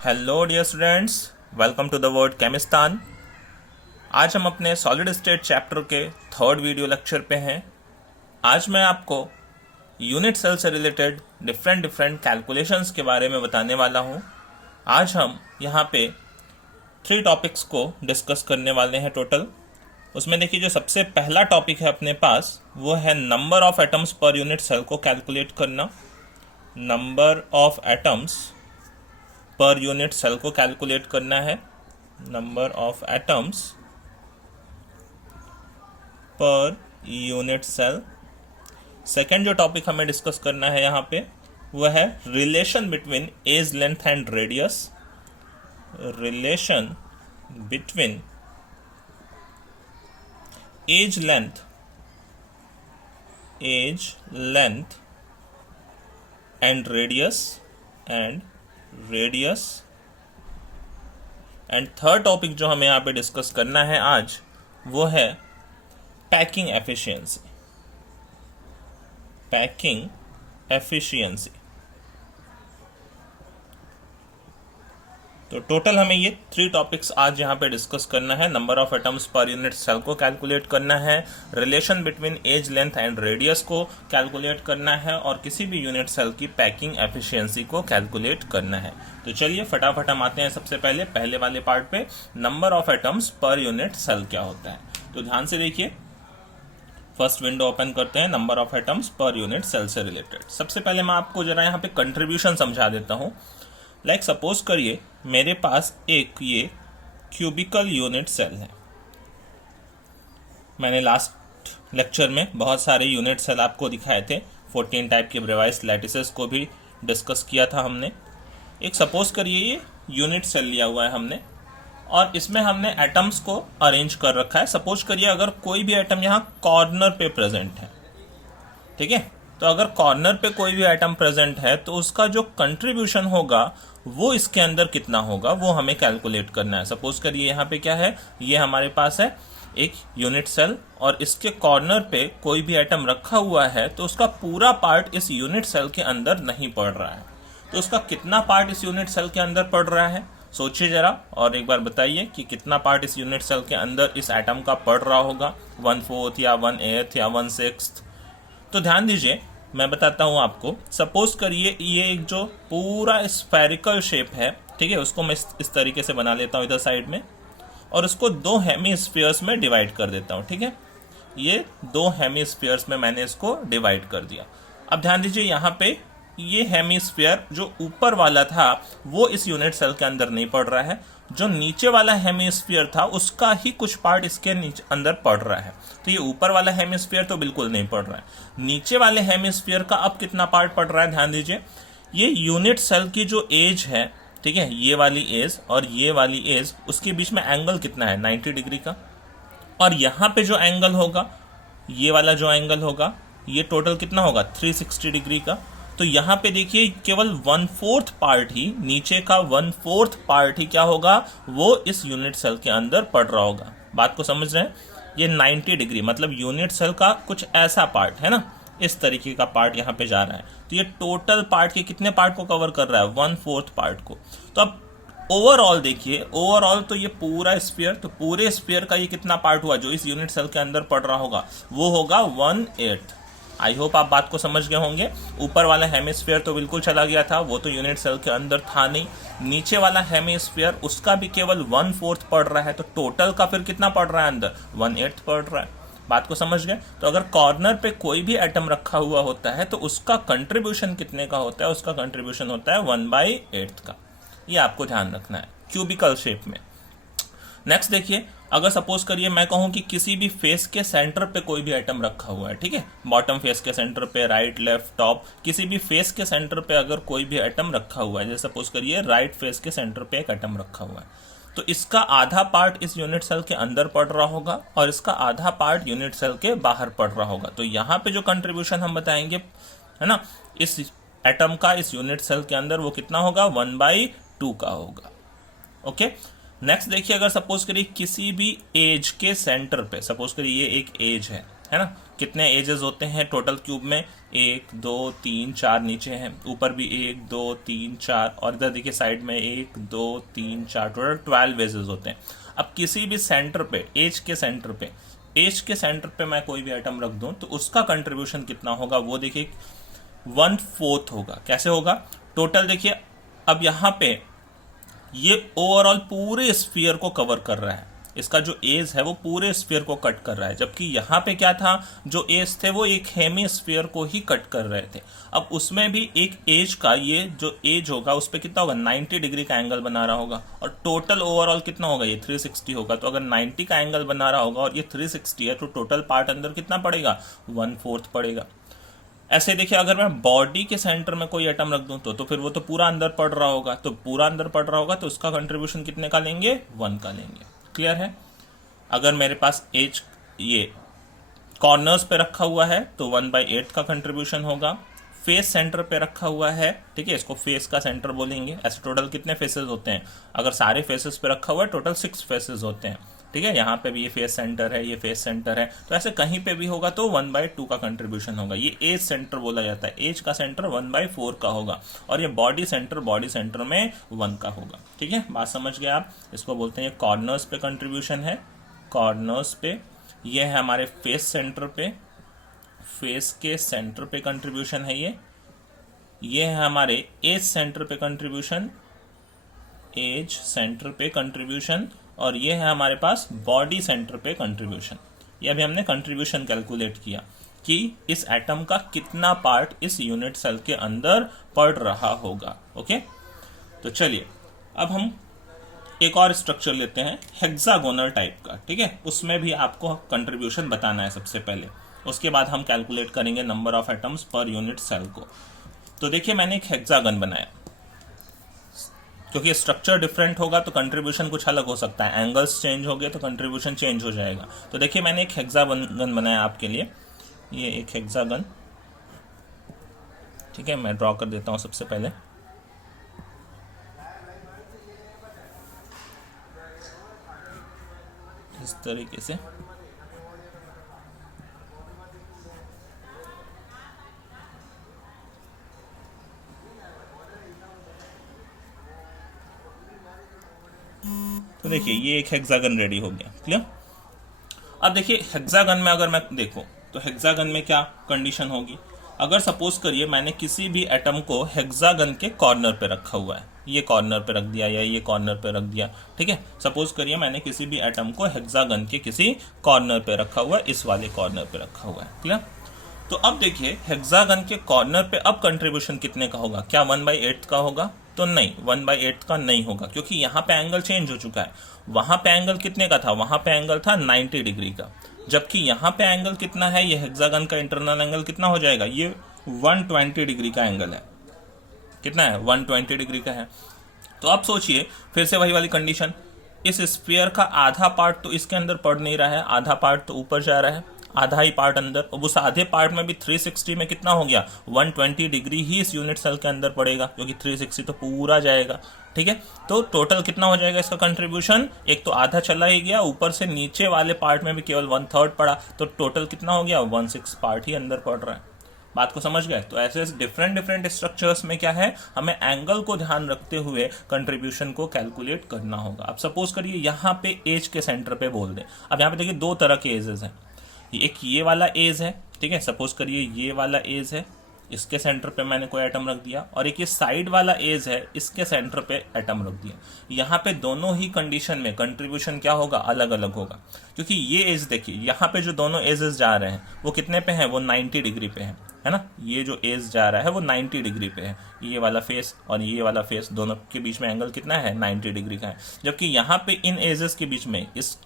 Hello dear students, welcome to the world Chemistan. आज हम अपने सॉलिड स्टेट चैप्टर के थर्ड वीडियो लेक्चर पे हैं। आज मैं आपको यूनिट सेल से रिलेटेड डिफरेंट कैलकुलेशंस के बारे में बताने वाला हूं। आज हम यहाँ पे 3 टॉपिक्स को डिस्कस करने वाले हैं टोटल। उसमें देखिए, जो सबसे पहला टॉपिक है अपने पास वो है number of atoms per unit cell को कैलकुलेट करना। Number of atoms per unit cell को कैलकुलेट करना है। Number of atoms per unit cell. Second जो टॉपिक हमें डिस्कस करना है यहाँ पे वो है relation between edge length and radius. Relation between edge length and radius and third topic जो हमें यहाँ पे डिस्कस करना है आज वो है पैकिंग एफिशिएंसी। तो टोटल हमें ये 3 टॉपिक्स आज यहाँ पे डिस्कस करना है। Number of atoms per unit cell को कैलकुलेट करना है, relation between edge length and radius को कैलकुलेट करना है और किसी भी यूनिट सेल की पैकिंग एफिशिएंसी को कैलकुलेट करना है। तो चलिए फटाफट हम आते हैं सबसे पहले वाले पार्ट पे, number of atoms per unit cell क्या होता है। तो ध्यान से देखिए, फर्स्ट विंडो ओपन करते हैं, number of atoms per unit cell से रिलेटेड। सबसे पहले मैं आपको जरा यहाँ पे कंट्रीब्यूशन समझा देता हूँ। लाइक सपोज करिए मेरे पास एक ये क्यूबिकल यूनिट सेल है। मैंने लास्ट लेक्चर में बहुत सारे यूनिट सेल आपको दिखाए थे, 14 टाइप के ब्रेवाइस लैटिसेस को भी डिस्कस किया था हमने। एक सपोज करिए ये यूनिट सेल लिया हुआ है हमने और इसमें हमने एटम्स को अरेंज कर रखा है। सपोज करिए अगर कोई भी एटम यहाँ कॉर्नर पे प्रेजेंट है, ठीक है, तो अगर कॉर्नर पे कोई भी एटम प्रेजेंट है तो उसका जो कंट्रीब्यूशन होगा वो इसके अंदर कितना होगा वो हमें कैलकुलेट करना है। सपोज करिए यहाँ पे क्या है, ये हमारे पास है एक यूनिट सेल और इसके कॉर्नर पे कोई भी एटम रखा हुआ है तो उसका पूरा पार्ट इस यूनिट सेल के अंदर नहीं पड़ रहा है। तो उसका कितना पार्ट इस यूनिट सेल के अंदर पड़ रहा है सोचिए जरा और एक बार बताइए कि कितना पार्ट इस यूनिट सेल के अंदर इस एटम का पड़ रहा होगा, 1/4 या 1/8 या 1/6। तो ध्यान दीजिए, मैं बताता हूं आपको। सपोज करिए ये एक जो पूरा स्फेरिकल शेप है, ठीक है, उसको मैं इस तरीके से बना लेता हूं इधर साइड में और उसको 2 हेमीस्फीयर्स में डिवाइड कर देता हूं, ठीक है। ये 2 हेमीस्फीयर्स में मैंने इसको डिवाइड कर दिया। अब ध्यान दीजिए यहाँ पे ये हेमीस्फीयर जो ऊपर वाला था वो इस यूनिट सेल के अंदर नहीं पड़ रहा है, जो नीचे वाला हेमीस्फीयर था उसका ही कुछ पार्ट इसके नीचे अंदर पड़ रहा है। तो ये ऊपर वाला हेमीस्फीयर तो बिल्कुल नहीं पड़ रहा है, नीचे वाले हेमीस्फीयर का अब कितना पार्ट पड़ रहा है ध्यान दीजिए। ये यूनिट सेल की जो एज है, ठीक है, ये वाली एज और ये वाली एज, उसके बीच में एंगल कितना है, 90 डिग्री का। और यहाँ पे जो एंगल होगा, ये वाला जो एंगल होगा, ये टोटल कितना होगा, 360 डिग्री का। तो यहाँ पे देखिए केवल 1/4 पार्ट ही, नीचे का 1/4 पार्ट ही क्या होगा, वो इस यूनिट सेल के अंदर पड़ रहा होगा। बात को समझ रहे हैं? ये 90 डिग्री मतलब यूनिट सेल का कुछ ऐसा पार्ट है ना, इस तरीके का पार्ट यहाँ पे जा रहा है। तो ये टोटल पार्ट के कितने पार्ट को कवर कर रहा है, 1/4 पार्ट को। तो अब ओवरऑल देखिए, ओवरऑल तो ये पूरा स्फीयर, तो पूरे स्फीयर का ये कितना पार्ट हुआ जो इस यूनिट सेल के अंदर पड़ रहा होगा, वो होगा 1/8। आई होप आप बात को समझ गए होंगे। ऊपर वाला हेमिस्फीयर तो बिल्कुल चला गया था, वो तो यूनिट सेल के अंदर था नहीं। नीचे वाला हेमिस्फीयर उसका भी केवल 1/4 पड़ रहा है, तो टोटल का फिर कितना पड़ रहा है अंदर, 1/8 पड़ रहा है। बात को समझ गए? तो अगर कॉर्नर पे कोई भी एटम रखा हुआ होता है तो उसका कंट्रीब्यूशन कितने का होता है, उसका कंट्रीब्यूशन होता है 1/8 का। ये आपको ध्यान रखना है क्यूबिकल शेप में। नेक्स्ट देखिए, अगर सपोज करिए मैं कहूं कि किसी भी फेस के सेंटर पे कोई भी एटम रखा हुआ है, ठीक है, बॉटम फेस के सेंटर पे, राइट, लेफ्ट, टॉप, किसी भी फेस के सेंटर पे अगर कोई भी एटम रखा हुआ है, जैसे सपोज करिए राइट फेस के सेंटर पे एक एटम रखा हुआ है, तो इसका आधा पार्ट इस यूनिट सेल के अंदर पड़ रहा होगा और इसका आधा पार्ट यूनिट सेल के बाहर पड़ रहा होगा। तो यहाँ पे जो कंट्रीब्यूशन हम बताएंगे, है ना, इस एटम का इस यूनिट सेल के अंदर, वो कितना होगा, 1/2 का होगा। ओके। नेक्स्ट देखिए, अगर सपोज करिए किसी भी एज के सेंटर पे, सपोज करिए ये एक एज है, है ना। कितने एजेस होते हैं टोटल क्यूब में, 1 2 3 4 नीचे हैं, ऊपर भी 1 2 3 4, और इधर देखिए साइड में 1 2 3 4, टोटल 12 एजेस होते हैं। अब किसी भी सेंटर पे, एज के सेंटर पे मैं कोई भी आइटम रख दूं तो उसका कंट्रीब्यूशन कितना होगा वो देखिए 1/4 होगा। कैसे होगा, टोटल देखिए अब यहाँ पे ये ओवरऑल पूरे स्फीयर को कवर कर रहा है, इसका जो एज है वो पूरे स्फीयर को कट कर रहा है, जबकि यहाँ पे क्या था, जो एज थे वो एक हेमी स्फीयर को ही कट कर रहे थे। अब उसमें भी एक एज का, ये जो एज होगा उस पर कितना होगा, 90 डिग्री का एंगल बना रहा होगा, और टोटल ओवरऑल कितना होगा, ये 360 होगा। तो अगर 90 का एंगल बना रहा होगा और ये 360 है तो टोटल पार्ट अंदर कितना पड़ेगा, 1/4 पड़ेगा। ऐसे देखिए अगर मैं बॉडी के सेंटर में कोई एटम रख दूं तो फिर वो तो पूरा अंदर पड़ रहा होगा, तो पूरा अंदर पड़ रहा होगा तो उसका कंट्रीब्यूशन कितने का लेंगे, 1 का लेंगे। क्लियर है। अगर मेरे पास एज ये कॉर्नर्स पे रखा हुआ है तो 1/8 का कंट्रीब्यूशन होगा। फेस सेंटर पे रखा हुआ है, ठीक है, इसको फेस का सेंटर बोलेंगे। ऐसे टोटल कितने फेसेस होते हैं, अगर सारे फेसेस पे रखा हुआ है टोटल 6 फेसेस होते हैं, ठीक है। यहाँ पे भी ये फेस सेंटर है, ये फेस सेंटर है, तो ऐसे कहीं पे भी होगा तो 1/2 का कंट्रीब्यूशन होगा। ये एज सेंटर बोला जाता है, एज का सेंटर 1/4 का होगा, और ये बॉडी सेंटर में 1 का होगा। ठीक है, बात समझ गए आप। इसको बोलते हैं कॉर्नर्स पे कंट्रीब्यूशन है, कॉर्नर्स पे। ये है हमारे फेस सेंटर पे, फेस के सेंटर पे कंट्रीब्यूशन है ये है हमारे एज सेंटर पे कंट्रीब्यूशन, एज सेंटर पे कंट्रीब्यूशन, और ये है हमारे पास बॉडी सेंटर पे कंट्रीब्यूशन। ये अभी हमने कंट्रीब्यूशन कैलकुलेट किया कि इस एटम का कितना पार्ट इस यूनिट सेल के अंदर पड़ रहा होगा। ओके, तो चलिए अब हम एक और स्ट्रक्चर लेते हैं हेक्सागोनल टाइप का, ठीक है। उसमें भी आपको कंट्रीब्यूशन बताना है सबसे पहले, उसके बाद हम कैलकुलेट करेंगे number of atoms per unit cell को। तो देखिए मैंने एक हेक्सागन बनाया, क्योंकि स्ट्रक्चर डिफरेंट होगा तो कंट्रीब्यूशन कुछ अलग हो सकता है, एंगल्स चेंज हो गए तो कंट्रीब्यूशन चेंज हो जाएगा। तो देखिए मैंने एक हेक्सागन बनाया आपके लिए, ये एक हेक्सागन, ठीक है। मैं ड्रॉ कर देता हूं सबसे पहले। इस तरीके से तो देखिए ये एक हेक्सागन रेडी हो गया। क्लियर। अब देखिए हेक्सागन में अगर मैं देखूं तो हेक्सागन में क्या कंडीशन होगी, अगर सपोज करिए मैंने किसी भी एटम को हेक्सागन के कॉर्नर पे रखा हुआ है, ये कॉर्नर पे रख दिया या ये कॉर्नर पे रख दिया, ठीक है। सपोज करिए मैंने किसी भी एटम को हेक्सागन के किसी कॉर्नर पे रखा हुआ है, इस वाले कॉर्नर पे रखा हुआ है। क्लियर। तो अब देखिए हेक्सागन के कॉर्नर पे अब कंट्रीब्यूशन कितने का होगा, क्या 1/8 का होगा, तो नहीं 1/8 का नहीं होगा, क्योंकि यहाँ पे एंगल चेंज हो चुका है। वहां पे एंगल कितने का था, वहां पे एंगल था 90 डिग्री का, जबकि यहाँ पे एंगल कितना है, ये हेक्सागन का इंटरनल एंगल कितना हो जाएगा, ये 120 डिग्री का एंगल है। कितना है, 120 डिग्री का है। तो अब सोचिए फिर से वही वाली कंडीशन, इस स्फीयर का आधा पार्ट तो इसके अंदर पड़ नहीं रहा है, आधा पार्ट तो ऊपर जा रहा है, आधा ही पार्ट अंदर, और उस आधे पार्ट में भी 360 में कितना हो गया, 120 डिग्री ही इस यूनिट सेल के अंदर पड़ेगा, क्योंकि 360 तो पूरा जाएगा। ठीक है, तो टोटल कितना हो जाएगा इसका कंट्रीब्यूशन, एक तो आधा चला ही गया, ऊपर से नीचे वाले पार्ट में भी केवल 1/3 पड़ा, तो टोटल कितना हो गया, 1/6 पार्ट ही अंदर पड़ रहा है। बात को समझ गए। तो ऐसे डिफरेंट स्ट्रक्चर्स में क्या है, हमें एंगल को ध्यान रखते हुए कंट्रीब्यूशन को कैलकुलेट करना होगा। अब सपोज करिए यहाँ पे एज के सेंटर पे बोल दें, अब यहाँ पे देखिए दो तरह के एजेस हैं, एक ये वाला एज है, ठीक है, सपोज करिए ये वाला एज है, इसके सेंटर पे मैंने कोई एटम रख दिया, और एक ये साइड वाला एज है, इसके सेंटर पे एटम रख दिया। यहाँ पे दोनों ही कंडीशन में कंट्रीब्यूशन क्या होगा, अलग अलग होगा, क्योंकि ये एज देखिए यहाँ पे जो दोनों एजेस जा रहे हैं वो कितने पे हैं, वो 90 डिग्री पे है ना। ये जो एज जा रहा है वो 90 डिग्री पे है, ये वाला फेस और ये वाला फेस, दोनों के बीच में एंगल कितना है, 90 डिग्री का है। जबकि यहाँ पे इन एजेस के बीच में, इस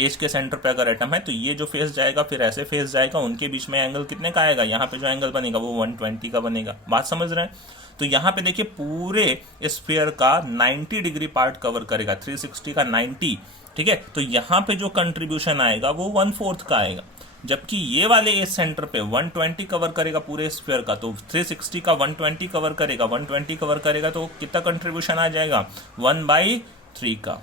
एज के सेंटर पे अगर एटम है तो ये जो फेस जाएगा फिर ऐसे फेस जाएगा, उनके बीच में एंगल कितने का आएगा, यहाँ पे जो एंगल बनेगा वो 120 का बनेगा। बात समझ रहे हैं। तो यहाँ पे देखिए पूरे स्फीयर का 90 डिग्री पार्ट कवर करेगा, 360 का 90, ठीक है। तो यहाँ पे जो कंट्रीब्यूशन आएगा वो 1/4 का आएगा, जबकि ये वाले एज सेंटर पे 120 कवर करेगा पूरे स्फीयर का, तो 360 का 120 कवर करेगा, 120 कवर करेगा तो कितना कंट्रीब्यूशन आ जाएगा, 1/3 का।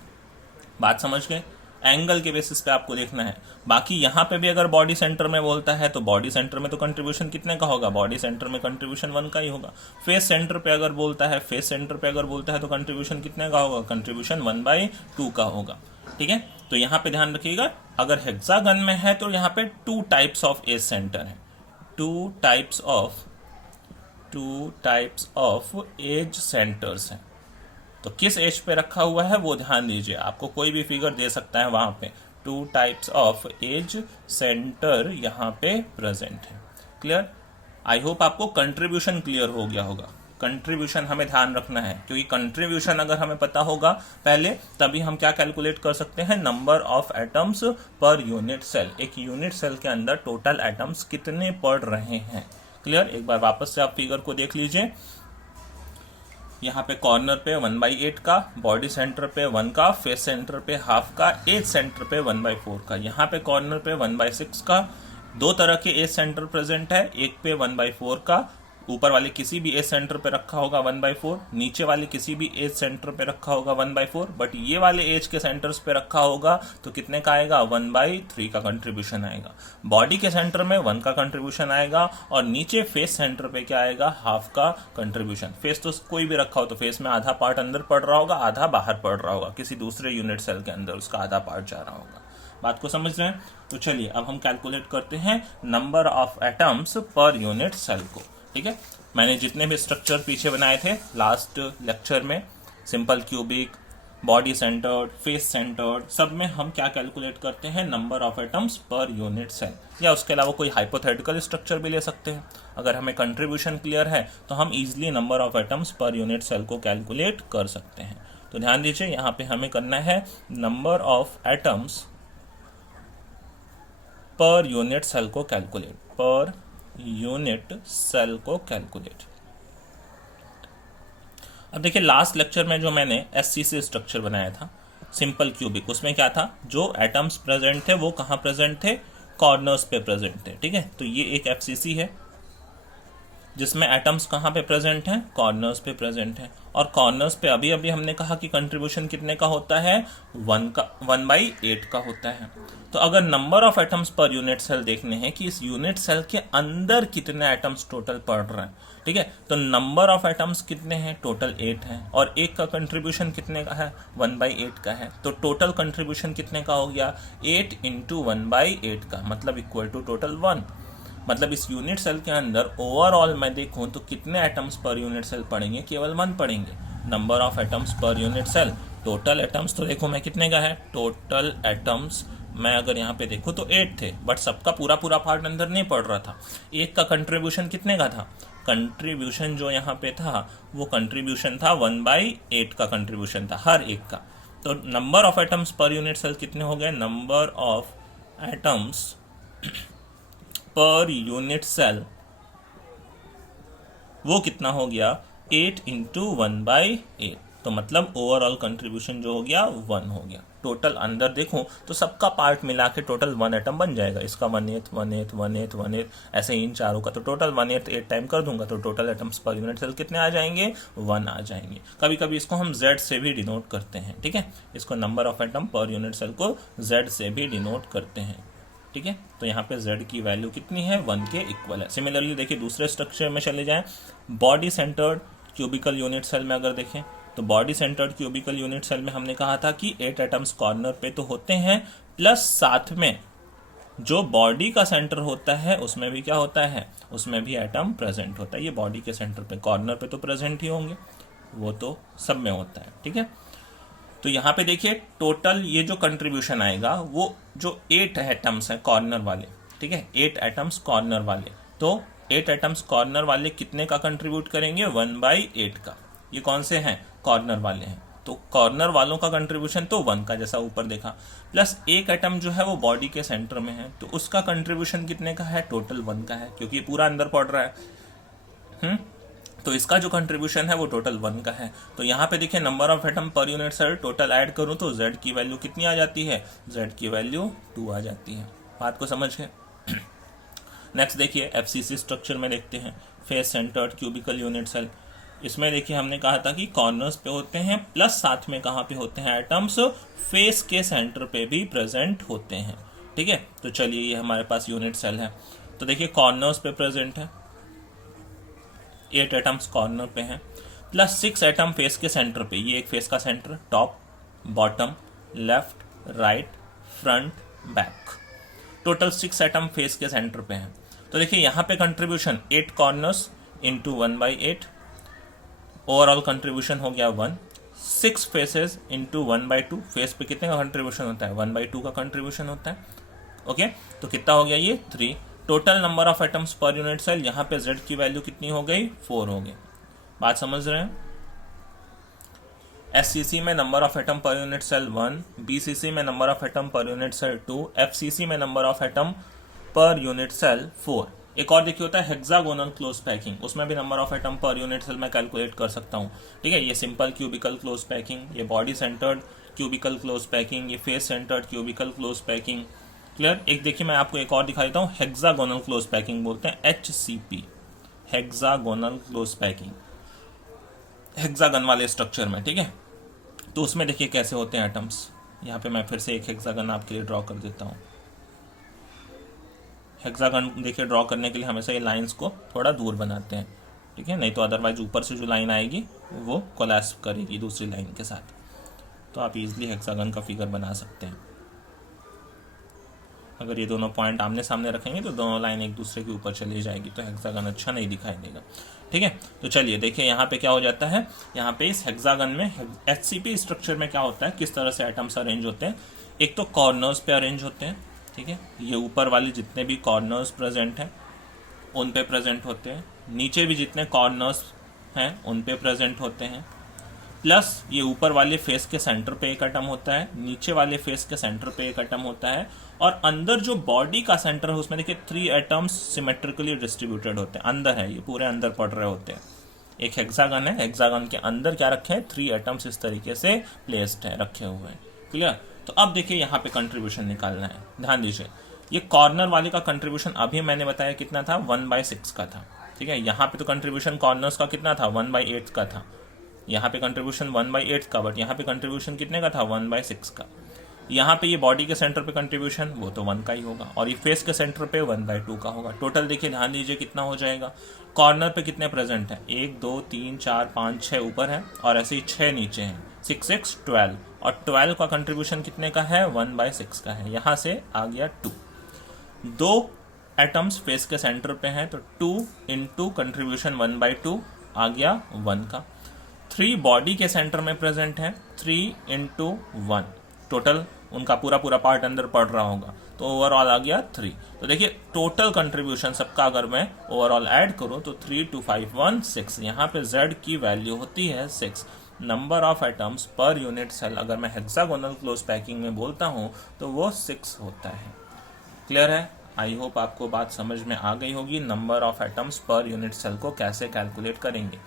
बात समझ गए। एंगल के बेसिस पे आपको देखना है। बाकी यहाँ पे भी अगर बॉडी सेंटर में बोलता है तो बॉडी सेंटर में तो कंट्रीब्यूशन कितने का होगा, बॉडी सेंटर में कंट्रीब्यूशन 1 का ही होगा। फेस सेंटर पे अगर बोलता है, फेस सेंटर पे अगर बोलता है तो कंट्रीब्यूशन कितने का होगा, कंट्रीब्यूशन 1/2 का होगा। ठीक है, तो यहाँ पे ध्यान रखिएगा, अगर हेक्सागन में है तो यहाँ पे 2 टाइप्स ऑफ एज सेंटर है, 2 टाइप्स ऑफ एज सेंटर्स हैं। तो किस एज पे रखा हुआ है वो ध्यान दीजिए, आपको कोई भी फिगर दे सकता है वहां पे। 2 टाइप्स ऑफ एज सेंटर यहाँ पे प्रेजेंट है। क्लियर? आई होप आपको कंट्रीब्यूशन क्लियर हो गया होगा। कंट्रीब्यूशन हमें ध्यान रखना है, क्योंकि कंट्रीब्यूशन अगर हमें पता होगा पहले, तभी हम क्या कैलकुलेट कर सकते हैं, number of atoms per unit cell. एक यूनिट सेल के अंदर टोटल एटम्स कितने पड़ रहे हैं। क्लियर? एक बार वापस से आप फिगर को देख लीजिए। यहाँ पे कॉर्नर पे 1/8 का, बॉडी सेंटर पे 1 का, फेस सेंटर पे हाफ का, एज सेंटर पे 1/4 का। यहाँ पे कॉर्नर पे 1/6 का। 2 तरह के एज सेंटर प्रेजेंट है, एक पे 1/4 का, ऊपर वाले किसी भी एज सेंटर पे रखा होगा 1/4, नीचे वाले किसी भी एज सेंटर पे रखा होगा 1/4, बट ये वाले एज के सेंटर्स पे रखा होगा तो कितने का आएगा, 1/3 का कंट्रीब्यूशन आएगा। बॉडी के सेंटर में 1 का कंट्रीब्यूशन आएगा, और नीचे फेस सेंटर पे क्या आएगा, हाफ का कंट्रीब्यूशन। फेस तो कोई भी रखा हो तो फेस में आधा पार्ट अंदर पड़ रहा होगा, आधा बाहर पड़ रहा होगा, किसी दूसरे यूनिट सेल के अंदर उसका आधा पार्ट जा रहा होगा। बात को समझ रहे हैं? तो चलिए अब हम कैलकुलेट करते हैं number of atoms per unit cell को। ठीक है, मैंने जितने भी स्ट्रक्चर पीछे बनाए थे लास्ट लेक्चर में, simple cubic, body centred, face centred, सब में हम क्या कैलकुलेट करते हैं, number of atoms per unit cell. या उसके अलावा कोई हाइपोथेटिकल स्ट्रक्चर भी ले सकते हैं। अगर हमें कंट्रीब्यूशन क्लियर है तो हम easily number of atoms per unit cell को कैलकुलेट कर सकते हैं। तो ध्यान दीजिए, यहाँ पे हमें करना है number of atoms per unit cell को कैलकुलेट, पर यूनिट सेल को कैलकुलेट। अब देखिए, लास्ट लेक्चर में जो मैंने एससीसी स्ट्रक्चर बनाया था, सिंपल क्यूबिक, उसमें क्या था, जो एटम्स प्रेजेंट थे वो कहाँ प्रेजेंट थे, कॉर्नर्स पे प्रेजेंट थे। ठीक है, तो ये एक एफसीसी है जिसमें एटम्स कहाँ पे प्रेजेंट हैं, कॉर्नर्स पे प्रेजेंट हैं। और कॉर्नर्स पे अभी अभी हमने कहा कि कंट्रीब्यूशन कितने का होता है, 1/8 का होता है। तो अगर number of atoms per unit cell देखने हैं कि इस यूनिट सेल के अंदर कितने एटम्स टोटल पड़ रहे हैं, ठीक है, तो नंबर ऑफ एटम्स कितने हैं, टोटल 8 हैं, और एक का कंट्रीब्यूशन कितने का है, 1/8 का है। तो टोटल कंट्रीब्यूशन कितने का हो गया, 8 × 1/8 का, मतलब इक्वल टू टोटल 1। मतलब इस यूनिट सेल के अंदर ओवरऑल मैं देखूं तो कितने एटम्स पर यूनिट सेल पड़ेंगे, केवल 1 पड़ेंगे। Number of atoms per unit cell, total atoms तो देखो मैं कितने का है, टोटल एटम्स मैं अगर यहाँ पे देखूं तो 8 थे, बट सबका पूरा पार्ट अंदर नहीं पड़ रहा था। एक का कंट्रीब्यूशन कितने का था, कंट्रीब्यूशन जो यहाँ पे था वो कंट्रीब्यूशन था 1/8 का कंट्रीब्यूशन था हर एक का। तो number of atoms per unit cell कितने हो गए, number of atoms per unit cell वो कितना हो गया, 8 × 1/8। तो मतलब ओवरऑल कंट्रीब्यूशन जो हो गया 1 हो गया। टोटल अंदर देखूं तो सबका पार्ट मिला के टोटल 1 एटम बन जाएगा। इसका 1/8 1/8 1/8 1/8 ऐसे ही इन चारों का, तो टोटल 1/8 8 टाइम कर दूंगा तो total atoms per unit cell कितने आ जाएंगे, 1 आ जाएंगे। कभी कभी इसको हम Z से भी डिनोट करते हैं। ठीक है, इसको number of atom per unit cell को Z से भी डिनोट करते हैं। ठीक है, तो यहाँ पे Z की वैल्यू कितनी है, 1 के इक्वल है। सिमिलरली देखिए दूसरे स्ट्रक्चर में चले जाएं, body centred cubical unit cell में अगर देखें तो body centred cubical unit cell में हमने कहा था कि 8 एटम्स कॉर्नर पे तो होते हैं, प्लस साथ में जो बॉडी का सेंटर होता है उसमें भी क्या होता है, उसमें भी एटम प्रेजेंट होता है। ये बॉडी के सेंटर पे, कॉर्नर पे तो प्रेजेंट ही होंगे, वो तो सब में होता है। ठीक है, तो यहाँ पे देखिए टोटल ये जो कंट्रीब्यूशन आएगा वो जो 8 एटम्स है कॉर्नर वाले, ठीक है, 8 एटम्स कॉर्नर वाले, तो 8 एटम्स कॉर्नर वाले कितने का कंट्रीब्यूट करेंगे, 1/8 का। ये कौन से हैं, कॉर्नर वाले हैं, तो कॉर्नर वालों का कंट्रीब्यूशन तो 1 का, जैसा ऊपर देखा, प्लस एक एटम जो है वो बॉडी के सेंटर में है तो उसका कंट्रीब्यूशन कितने का है, टोटल 1 का है, क्योंकि ये पूरा अंदर पड़ रहा है। तो इसका जो कंट्रीब्यूशन है वो टोटल 1 का है। तो यहाँ पे देखिए number of atom per unit cell total add करूँ तो Z की वैल्यू कितनी आ जाती है, Z की वैल्यू 2 आ जाती है। बात को समझ गए। नेक्स्ट देखिए FCC स्ट्रक्चर में देखते हैं, face centred cubical unit cell. इसमें देखिए हमने कहा था कि कॉर्नर्स पे होते हैं, प्लस साथ में कहाँ पे होते हैं एटम्स, फेस के सेंटर पे भी प्रेजेंट होते हैं। ठीक है, तो चलिए ये हमारे पास यूनिट सेल है। तो देखिए कॉर्नर्स पे प्रेजेंट है, 8 एटम्स कॉर्नर पे हैं, प्लस 6 एटम फेस के सेंटर पे। ये एक फेस का centre, top, bottom, left, right, front, back, total 6 atom face के सेंटर पे हैं। तो देखिए यहाँ पे contribution 8 corners into 1/8, overall contribution हो गया 1। 6 फेसेस इंटू 1/2, फेस पे कितने का कंट्रीब्यूशन होता है, 1/2 का कंट्रीब्यूशन होता है। ओके, तो कितना हो गया ये 3। Total number of atoms per unit cell, यहाँ पे Z की वैल्यू कितनी हो गई, 4 हो गई। बात समझ रहे हैं। SCC में number of atom per unit cell 1, BCC में number of atom per unit cell 2, FCC में number of atom per unit cell 4। एक और देखिए होता है हेक्सागोनल क्लोज पैकिंग, उसमें भी number of atom per unit cell मैं कैलकुलेट कर सकता हूँ। ठीक है, ये सिंपल क्यूबिकल क्लोज पैकिंग, ये body centred cubical close packing, ये face centred cubical close packing. Clear. एक देखिए मैं आपको एक और दिखा देता हूँ, हेक्सागोनल क्लोज पैकिंग बोलते हैं, HCP, hexagonal close packing, hexagon वाले स्ट्रक्चर में। ठीक है, तो उसमें देखिए कैसे होते हैं एटम्स। यहाँ पे मैं फिर से एक हेक्सागन आपके लिए ड्रॉ कर देता हूँ। हेक्सागन देखिए ड्रॉ करने के लिए हमेशा ये लाइंस को थोड़ा दूर बनाते हैं। ठीक है, नहीं तो अदरवाइज ऊपर से जो लाइन आएगी वो कोलैप्स करेगी दूसरी लाइन के साथ। तो आप इजीली हेक्सागन का फिगर बना सकते हैं। अगर ये दोनों पॉइंट आमने सामने रखेंगे तो दोनों लाइन एक दूसरे के ऊपर चली जाएगी, तो हेक्सागन अच्छा नहीं दिखाई देगा। ठीक है, तो चलिए देखिए यहाँ पे क्या हो जाता है। यहाँ पे इस हेक्सागन में HCP स्ट्रक्चर में क्या होता है, किस तरह से एटम्स अरेंज होते हैं। एक तो कॉर्नर्स पे अरेंज होते हैं। ठीक है, ये ऊपर वाले जितने भी कॉर्नर्स प्रेजेंट हैं उन पे प्रेजेंट होते हैं, नीचे भी जितने कॉर्नर्स हैं उन पे प्रेजेंट होते हैं, प्लस ये ऊपर वाले फेस के सेंटर पे एक एटम होता है, नीचे वाले फेस के सेंटर पे एक एटम होता है, और अंदर जो बॉडी का सेंटर है उसमें देखिए 3 एटम्स सिमेट्रिकली डिस्ट्रीब्यूटेड होते हैं। अंदर है, ये पूरे अंदर पड़ रहे होते हैं। एक हेक्सागन है, हेक्सागन के अंदर क्या रखे हैं, 3 एटम्स इस तरीके से प्लेस्ड है, रखे हुए हैं। क्लियर। तो अब देखिए यहाँ पे कंट्रीब्यूशन निकालना है। ध्यान दीजिए, ये कॉर्नर वाले का कंट्रीब्यूशन अभी मैंने बताया कितना था, 1/6 का था। ठीक है, यहाँ पे तो कंट्रीब्यूशन कॉर्नर्स का कितना था, 1/8 का था। यहाँ पे कंट्रीब्यूशन 1/8 का, बट यहाँ पे कंट्रीब्यूशन कितने का था, 1/6 का। यहाँ पे ये बॉडी के सेंटर पे कंट्रीब्यूशन वो तो 1 का ही होगा, और ये फेस के सेंटर पे 1/2 का होगा। टोटल देखिए, ध्यान दीजिए कितना हो जाएगा। कॉर्नर पे कितने प्रेजेंट है, 1 2 3 4 5 6 ऊपर है, और ऐसे ही 6 नीचे हैं, 6 6 12, और 12 का कंट्रीब्यूशन कितने का है, 1/6 का है। यहाँ से आ गया 2। 2 एटम्स फेस के सेंटर पे हैं, तो 2 इंटू कंट्रीब्यूशन 1/2 आ गया 1 का। 3 बॉडी के सेंटर में प्रेजेंट है, 3 इंटू 1, टोटल उनका पूरा पूरा पार्ट अंदर पड़ रहा होगा, तो ओवरऑल आ गया 3। तो देखिए टोटल कंट्रीब्यूशन सबका अगर मैं ओवरऑल ऐड करूं तो 3 2 5 1 6। यहाँ पे Z की वैल्यू होती है 6। Number of atoms per unit cell अगर मैं हेक्सागोनल क्लोज पैकिंग में बोलता हूं तो वो 6 होता है। क्लियर है। आई होप आपको बात समझ में आ गई होगी। Number of atoms per unit cell को कैसे कैलकुलेट करेंगे,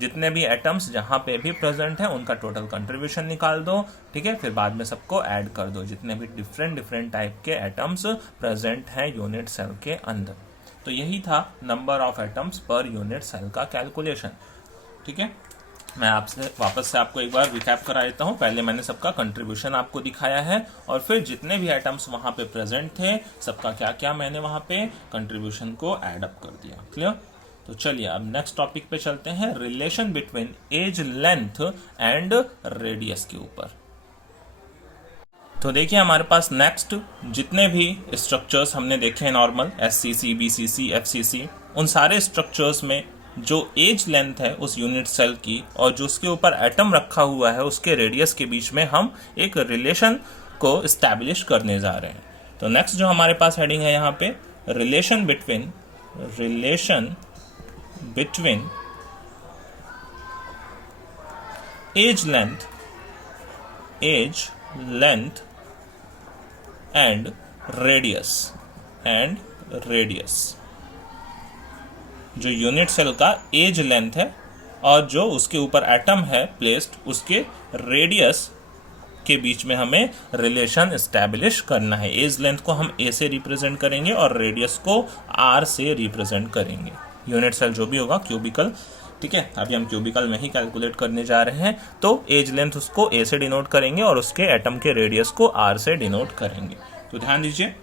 जितने भी एटम्स जहां पे भी प्रेजेंट है उनका टोटल कंट्रीब्यूशन निकाल दो। ठीक है, फिर बाद में सबको ऐड कर दो, जितने भी डिफरेंट टाइप के एटम्स प्रेजेंट हैं यूनिट सेल के अंदर। तो यही था number of atoms per unit cell का कैलकुलेशन। ठीक है, मैं आपसे वापस से आपको एक बार रिकैप करा देता हूं। पहले मैंने सबका कंट्रीब्यूशन आपको दिखाया है, और फिर जितने भी एटम्स वहां पे प्रेजेंट थे सबका क्या क्या मैंने वहां पे कंट्रीब्यूशन को एड अप कर दिया। क्लियर। तो चलिए अब नेक्स्ट टॉपिक पे चलते हैं, relation between edge length and radius के ऊपर। तो देखिए हमारे पास नेक्स्ट जितने भी स्ट्रक्चर्स हमने देखे हैं नॉर्मल, SCC, BCC, FCC, उन सारे स्ट्रक्चर्स में जो एज लेंथ है उस यूनिट सेल की और जो उसके ऊपर एटम रखा हुआ है उसके रेडियस के बीच में हम एक रिलेशन को एस्टैब्लिश करने जा रहे हैं। तो नेक्स्ट जो हमारे पास हेडिंग है यहाँ पे, relation between age length and radius जो यूनिट सेल का एज लेंथ है और जो उसके ऊपर एटम है प्लेस्ड उसके रेडियस के बीच में हमें रिलेशन एस्टैब्लिश करना है। एज लेंथ को हम A से रिप्रेजेंट करेंगे और रेडियस को R से रिप्रेजेंट करेंगे। यूनिट सेल जो भी होगा क्यूबिकल ठीक है, अभी हम क्यूबिकल में ही कैलकुलेट करने जा रहे हैं। तो एज लेंथ उसको ए से डिनोट करेंगे और उसके एटम के रेडियस को आर से डिनोट करेंगे। तो ध्यान दीजिए,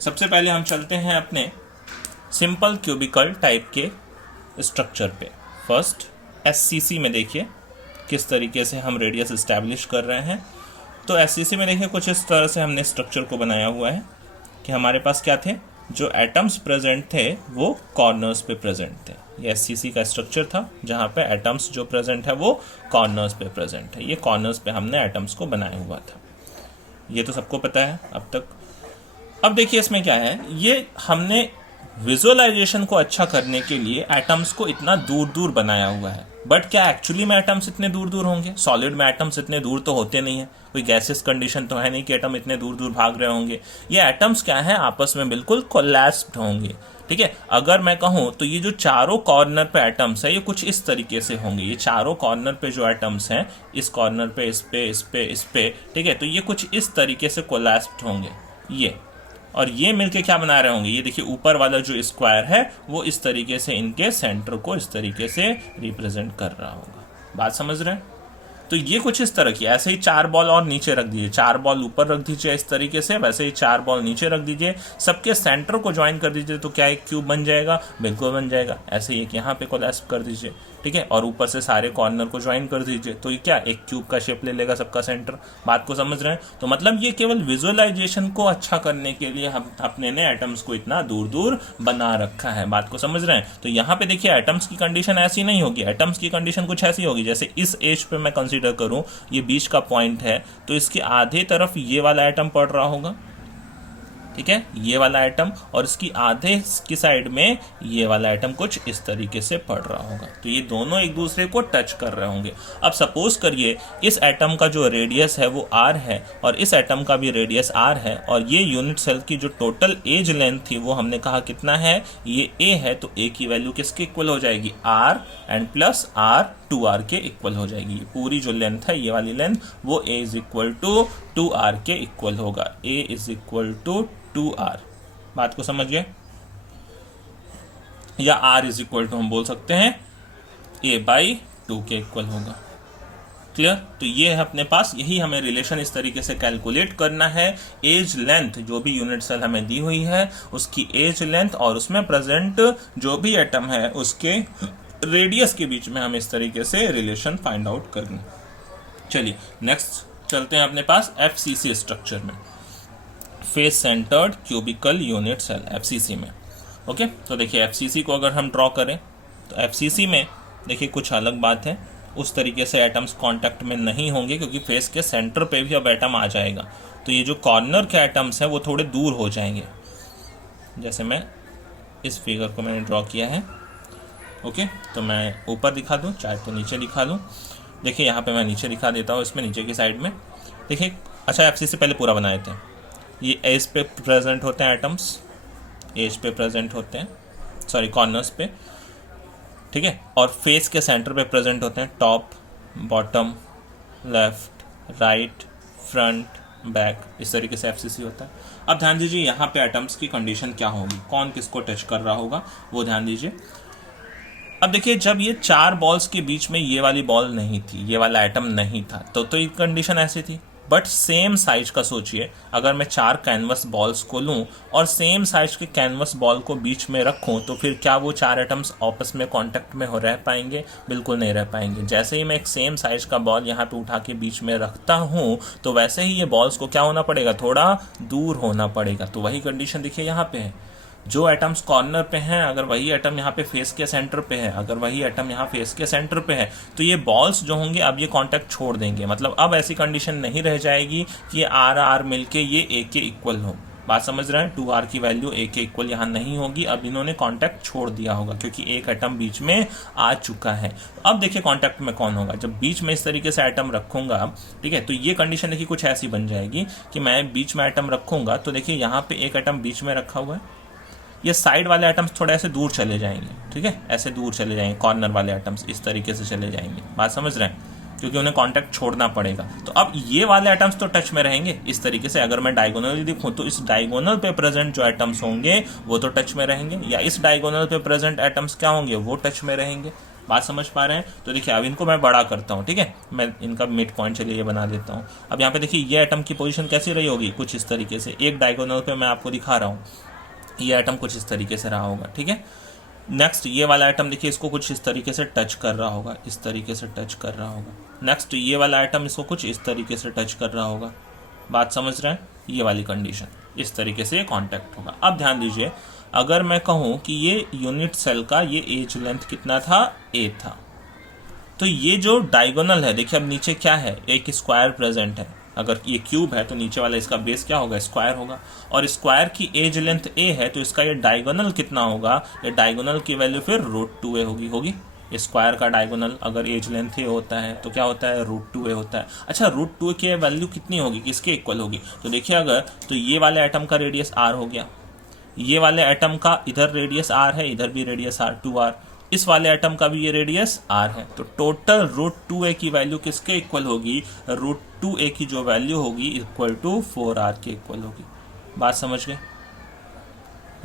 सबसे पहले हम चलते हैं अपने सिंपल क्यूबिकल टाइप के स्ट्रक्चर पे। फर्स्ट एससीसी में देखिए किस तरीके से हम रेडियस इस्टेब्लिश कर रहे हैं। तो एससीसी में देखिए कुछ इस तरह से हमने स्ट्रक्चर को बनाया हुआ है कि हमारे पास क्या थे, जो एटम्स प्रेजेंट थे वो कॉर्नर्स पे प्रेजेंट थे। ये एससीसी का स्ट्रक्चर था जहाँ पे एटम्स जो प्रेजेंट है वो कॉर्नर्स पे प्रेजेंट है। ये कॉर्नर्स पे हमने एटम्स को बनाया हुआ था, ये तो सबको पता है अब तक। अब देखिए इसमें क्या है, ये हमने विजुअलाइजेशन को अच्छा करने के लिए एटम्स को इतना दूर दूर बनाया हुआ है। बट क्या एक्चुअली में एटम्स इतने दूर दूर होंगे? सॉलिड में एटम्स इतने दूर तो होते नहीं है, कोई गैसेस कंडीशन तो है नहीं कि एटम इतने दूर दूर भाग रहे होंगे। ये एटम्स क्या है, आपस में बिल्कुल कोलैप्स्ड होंगे। ठीक है, अगर मैं कहूं तो ये जो चारों कॉर्नर पे एटम्स है ये कुछ इस तरीके से होंगे। ये चारों कॉर्नर पे जो एटम्स हैं, इस कॉर्नर पे, इस पे, इस पे, इस पे, ठीक है, तो ये कुछ इस तरीके से कोलैप्स्ड होंगे ये, और ये मिलके क्या बना रहे होंगे, ये देखिए ऊपर वाला जो स्क्वायर है वो इस तरीके से इनके सेंटर को इस तरीके से रिप्रेजेंट कर रहा होगा। बात समझ रहे हैं? तो ये कुछ इस तरह की, ऐसे ही 4 बॉल और नीचे रख दीजिए, 4 बॉल ऊपर रख दीजिए इस तरीके से, वैसे ही 4 बॉल नीचे रख दीजिए, सबके सेंटर को ज्वाइन कर दीजिए, तो क्या एक क्यूब बन जाएगा? बिल्कुल बन जाएगा। ऐसे ही एक यहाँ पे कोलैप्स कर दीजिए, ठीक है, और ऊपर से सारे कॉर्नर को ज्वाइन कर दीजिए, तो ये क्या एक क्यूब का शेप ले लेगा सबका सेंटर। बात को समझ रहे हैं? तो मतलब ये केवल विजुअलाइजेशन को अच्छा करने के लिए हम अपने ने एटम्स को इतना दूर दूर बना रखा है। बात को समझ रहे हैं? तो यहाँ पे देखिए एटम्स की कंडीशन ऐसी नहीं होगी, एटम्स की कंडीशन कुछ ऐसी होगी, जैसे इस एज पे मैं कंसीडर करूं, ये बीच का पॉइंट है, तो इसके आधे तरफ ये वाला एटम पड़ रहा होगा, ठीक है, ये वाला एटम, और इसकी आधे की साइड में ये वाला एटम कुछ इस तरीके से पड़ रहा होगा। तो ये दोनों एक दूसरे को टच कर रहे होंगे। अब सपोज करिए इस एटम का जो रेडियस है वो r है और इस एटम का भी रेडियस r है, और ये यूनिट सेल की जो टोटल एज लेंथ थी वो हमने कहा कितना है, ये a है, तो a की वैल्यू किसके इक्वल हो जाएगी, r and plus r 2r के इक्वल हो जाएगी। पूरी जो लेंथ है ये वाली लेंथ वो a is equal to 2r के इक्वल होगा, a is equal to 2r। बात को समझिए, या r इज इक्वल टू हम बोल सकते हैं a बाई 2 के इक्वल होगा। क्लियर? तो ये है अपने पास, यही हमें रिलेशन इस तरीके से कैलकुलेट करना है। एज लेंथ जो भी यूनिट सेल हमें दी हुई है उसकी एज लेंथ और उसमें प्रेजेंट जो भी एटम है उसके रेडियस के बीच में हम इस तरीके से रिलेशन फाइंड आउट करेंगे। चलिए नेक्स्ट चलते हैं अपने पास एफसीसी स्ट्रक्चर में, face centred cubical unit cell, FCC में। ओके, तो देखिए एफसीसी को अगर हम ड्रॉ करें तो एफसीसी में देखिए कुछ अलग बात है, उस तरीके से एटम्स कांटेक्ट में नहीं होंगे क्योंकि फेस के सेंटर पे भी अब एटम आ जाएगा, तो ये जो कॉर्नर के एटम्स हैं वो थोड़े दूर हो जाएंगे, जैसे मैं इस फिगर को मैंने ड्रॉ किया है। ओके, तो मैं ऊपर दिखा दूं चाहे तो नीचे दिखा दूं। देखिए यहाँ पे मैं नीचे दिखा देता हूँ, इसमें नीचे की साइड में देखिए। अच्छा, एफसीसी पहले पूरा बनाए थे, ये एज पे प्रेजेंट होते हैं एटम्स, एज पे प्रेजेंट होते हैं, सॉरी कॉर्नर्स पे, ठीक है, और फेस के सेंटर पे प्रेजेंट होते हैं top, bottom, left, right, front, back, इस तरीके से एफसीसी होता है। अब ध्यान दीजिए यहाँ पे एटम्स की कंडीशन क्या होगी, कौन किसको टच कर रहा होगा वो ध्यान दीजिए। अब देखिए जब ये 4 बॉल्स के बीच में ये वाली बॉल नहीं थी, ये वाला एटम नहीं था, तो ये कंडीशन ऐसी थी। बट सेम साइज का सोचिए, अगर मैं 4 कैनवस बॉल्स को लूं और सेम साइज के कैनवस बॉल को बीच में रखूं, तो फिर क्या वो 4 एटम्स आपस में कांटेक्ट में हो रह पाएंगे? बिल्कुल नहीं रह पाएंगे। जैसे ही मैं एक सेम साइज का बॉल यहाँ पे उठा के बीच में रखता हूँ तो वैसे ही ये बॉल्स को क्या होना पड़ेगा, थोड़ा दूर होना पड़ेगा। तो वही कंडीशन देखिए यहाँ पे है, जो एटम्स कॉर्नर पे हैं अगर वही एटम यहाँ पे फेस के सेंटर पे है, अगर वही एटम यहाँ फेस के सेंटर पे है, तो ये बॉल्स जो होंगे अब ये कांटेक्ट छोड़ देंगे। मतलब अब ऐसी कंडीशन नहीं रह जाएगी कि ये आर आर मिलके ये ए के इक्वल हो। बात समझ रहे हैं? 2r की वैल्यू ए के इक्वल यहाँ नहीं होगी, अब इन्होंने कांटेक्ट छोड़ दिया होगा क्योंकि एक एटम बीच में आ चुका है। अब देखिए कांटेक्ट में कौन होगा, जब बीच में इस तरीके से एटम रखूंगा, ठीक है, तो ये कंडीशन देखिए कुछ ऐसी बन जाएगी कि मैं बीच में एटम रखूंगा, तो देखिए यहाँ पे एक एटम बीच में रखा हुआ है, ये साइड वाले एटम्स थोड़े ऐसे दूर चले जाएंगे, ठीक है, ऐसे दूर चले जाएंगे, कॉर्नर वाले एटम्स इस तरीके से चले जाएंगे। बात समझ रहे हैं? क्योंकि उन्हें कांटेक्ट छोड़ना पड़ेगा। तो अब ये वाले एटम्स तो टच में रहेंगे इस तरीके से। अगर मैं डायगोनली दिखूं तो इस डायगोनल पे प्रेजेंट जो एटम्स होंगे वो तो टच में रहेंगे, या इस डायगोनल पे प्रेजेंट एटम्स क्या होंगे, वो टच में रहेंगे। बात समझ पा रहे हैं? तो देखिए अब इनको मैं बड़ा करता हूँ, ठीक है, मैं इनका मिड पॉइंट चलिए ये बना देता हूँ। अब यहाँ पे देखिए ये एटम की पोजीशन कैसी रही होगी, कुछ इस तरीके से, एक डायगोनल पे मैं आपको दिखा रहा हूँ, ये एटम कुछ इस तरीके से रहा होगा, ठीक है। नेक्स्ट ये वाला आइटम देखिए इसको कुछ इस तरीके से टच कर रहा होगा, इस तरीके से टच कर रहा होगा। नेक्स्ट ये वाला आइटम इसको कुछ इस तरीके से टच कर रहा होगा। बात समझ रहे हैं? ये वाली कंडीशन, इस तरीके से कांटेक्ट होगा। अब ध्यान दीजिए, अगर मैं कहूं कि ये यूनिट सेल का ये एज लेंथ कितना था, ए था, तो ये जो डायगोनल है, देखिए अब नीचे क्या है, एक स्क्वायर प्रेजेंट है। अगर ये क्यूब है तो नीचे वाला इसका बेस क्या होगा, स्क्वायर होगा, और स्क्वायर की एज लेंथ ए है, तो इसका ये डायगोनल कितना होगा, ये डायगोनल की वैल्यू फिर √2a होगी। स्क्वायर का डायगोनल अगर एज लेंथ ए होता है तो क्या होता है, √2a होता है। अच्छा, √2a की वैल्यू कितनी होगी, किसके इक्वल होगी, तो देखिए अगर तो ये वाले एटम का रेडियस r हो गया, ये वाले एटम का इधर रेडियस r है, इधर भी रेडियस r, 2r, इस वाले एटम का भी ये रेडियस r है, तो टोटल √2a की वैल्यू किसके इक्वल होगी, √2a की जो वैल्यू होगी इक्वल टू 4r के इक्वल होगी। बात समझ गए?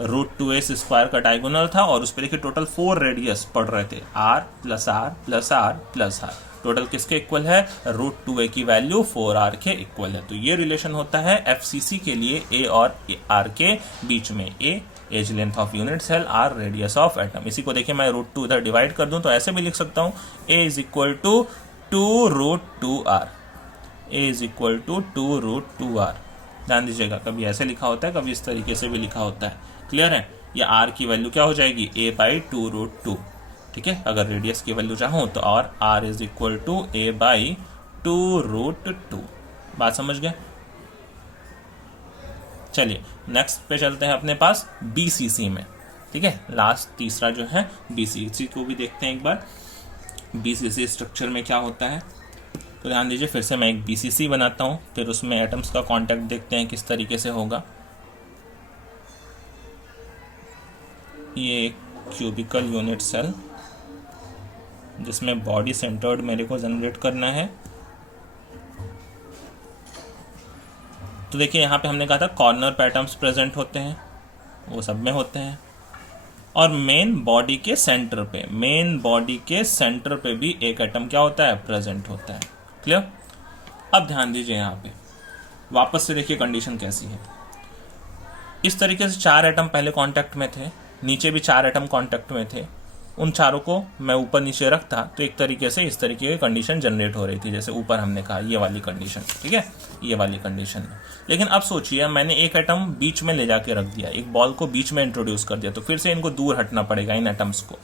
√2a स्क्वायर का डायगोनल था और उस पर देखिए टोटल 4 रेडियस पड़ रहे थे, r plus r plus r plus r, total किसके इक्वल है, √2a की वैल्यू 4r के इक्वल है। तो ये रिलेशन होता है FCC के लिए a और r के बीच में, a edge length of unit cell, r radius of atom. इसी को देखिए मैं √2 इधर डिवाइड कर दूं तो ऐसे भी लिख सकता हूं, a is equal to 2√2r, a is equal to 2√2r। ध्यान दीजिएगा, कभी ऐसे लिखा होता है, कभी इस तरीके से भी लिखा होता है। क्लियर है? ये r की वैल्यू क्या हो जाएगी, a/2√2, ठीक है। अगर रेडियस की वैल्यू चाहूं तो और r is equal to a/2√2। बात समझ गए? चलिए नेक्स्ट पे चलते हैं अपने पास BCC में, ठीक है, लास्ट तीसरा जो है BCC को भी देखते हैं एक बार। BCC स्ट्रक्चर में क्या होता है, तो ध्यान दीजिए, फिर से मैं एक BCC बनाता हूं, फिर उसमें एटम्स का कांटेक्ट देखते हैं किस तरीके से होगा। ये एक क्यूबिकल यूनिट सेल जिसमें बॉडी सेंटर्ड मेरे को जनरेट करना है। तो देखिए यहाँ पे हमने कहा था कॉर्नर पे एटम्स प्रेजेंट होते हैं, वो सब में होते हैं, और मेन बॉडी के सेंटर पे, मेन बॉडी के सेंटर पे भी एक एटम क्या होता है, प्रेजेंट होता है। क्लियर? अब ध्यान दीजिए यहाँ पे वापस से देखिए कंडीशन कैसी है। इस तरीके से 4 एटम पहले कांटेक्ट में थे, नीचे भी 4 एटम कांटेक्ट में थे, उन चारों को मैं ऊपर नीचे रखता तो एक तरीके से इस तरीके की कंडीशन जनरेट हो रही थी, जैसे ऊपर हमने कहा ये वाली कंडीशन, ठीक है, ये वाली कंडीशन में। लेकिन अब सोचिए मैंने एक एटम बीच में ले जाके रख दिया, एक बॉल को बीच में इंट्रोड्यूस कर दिया, तो फिर से इनको दूर हटना पड़ेगा इन एटम्स को,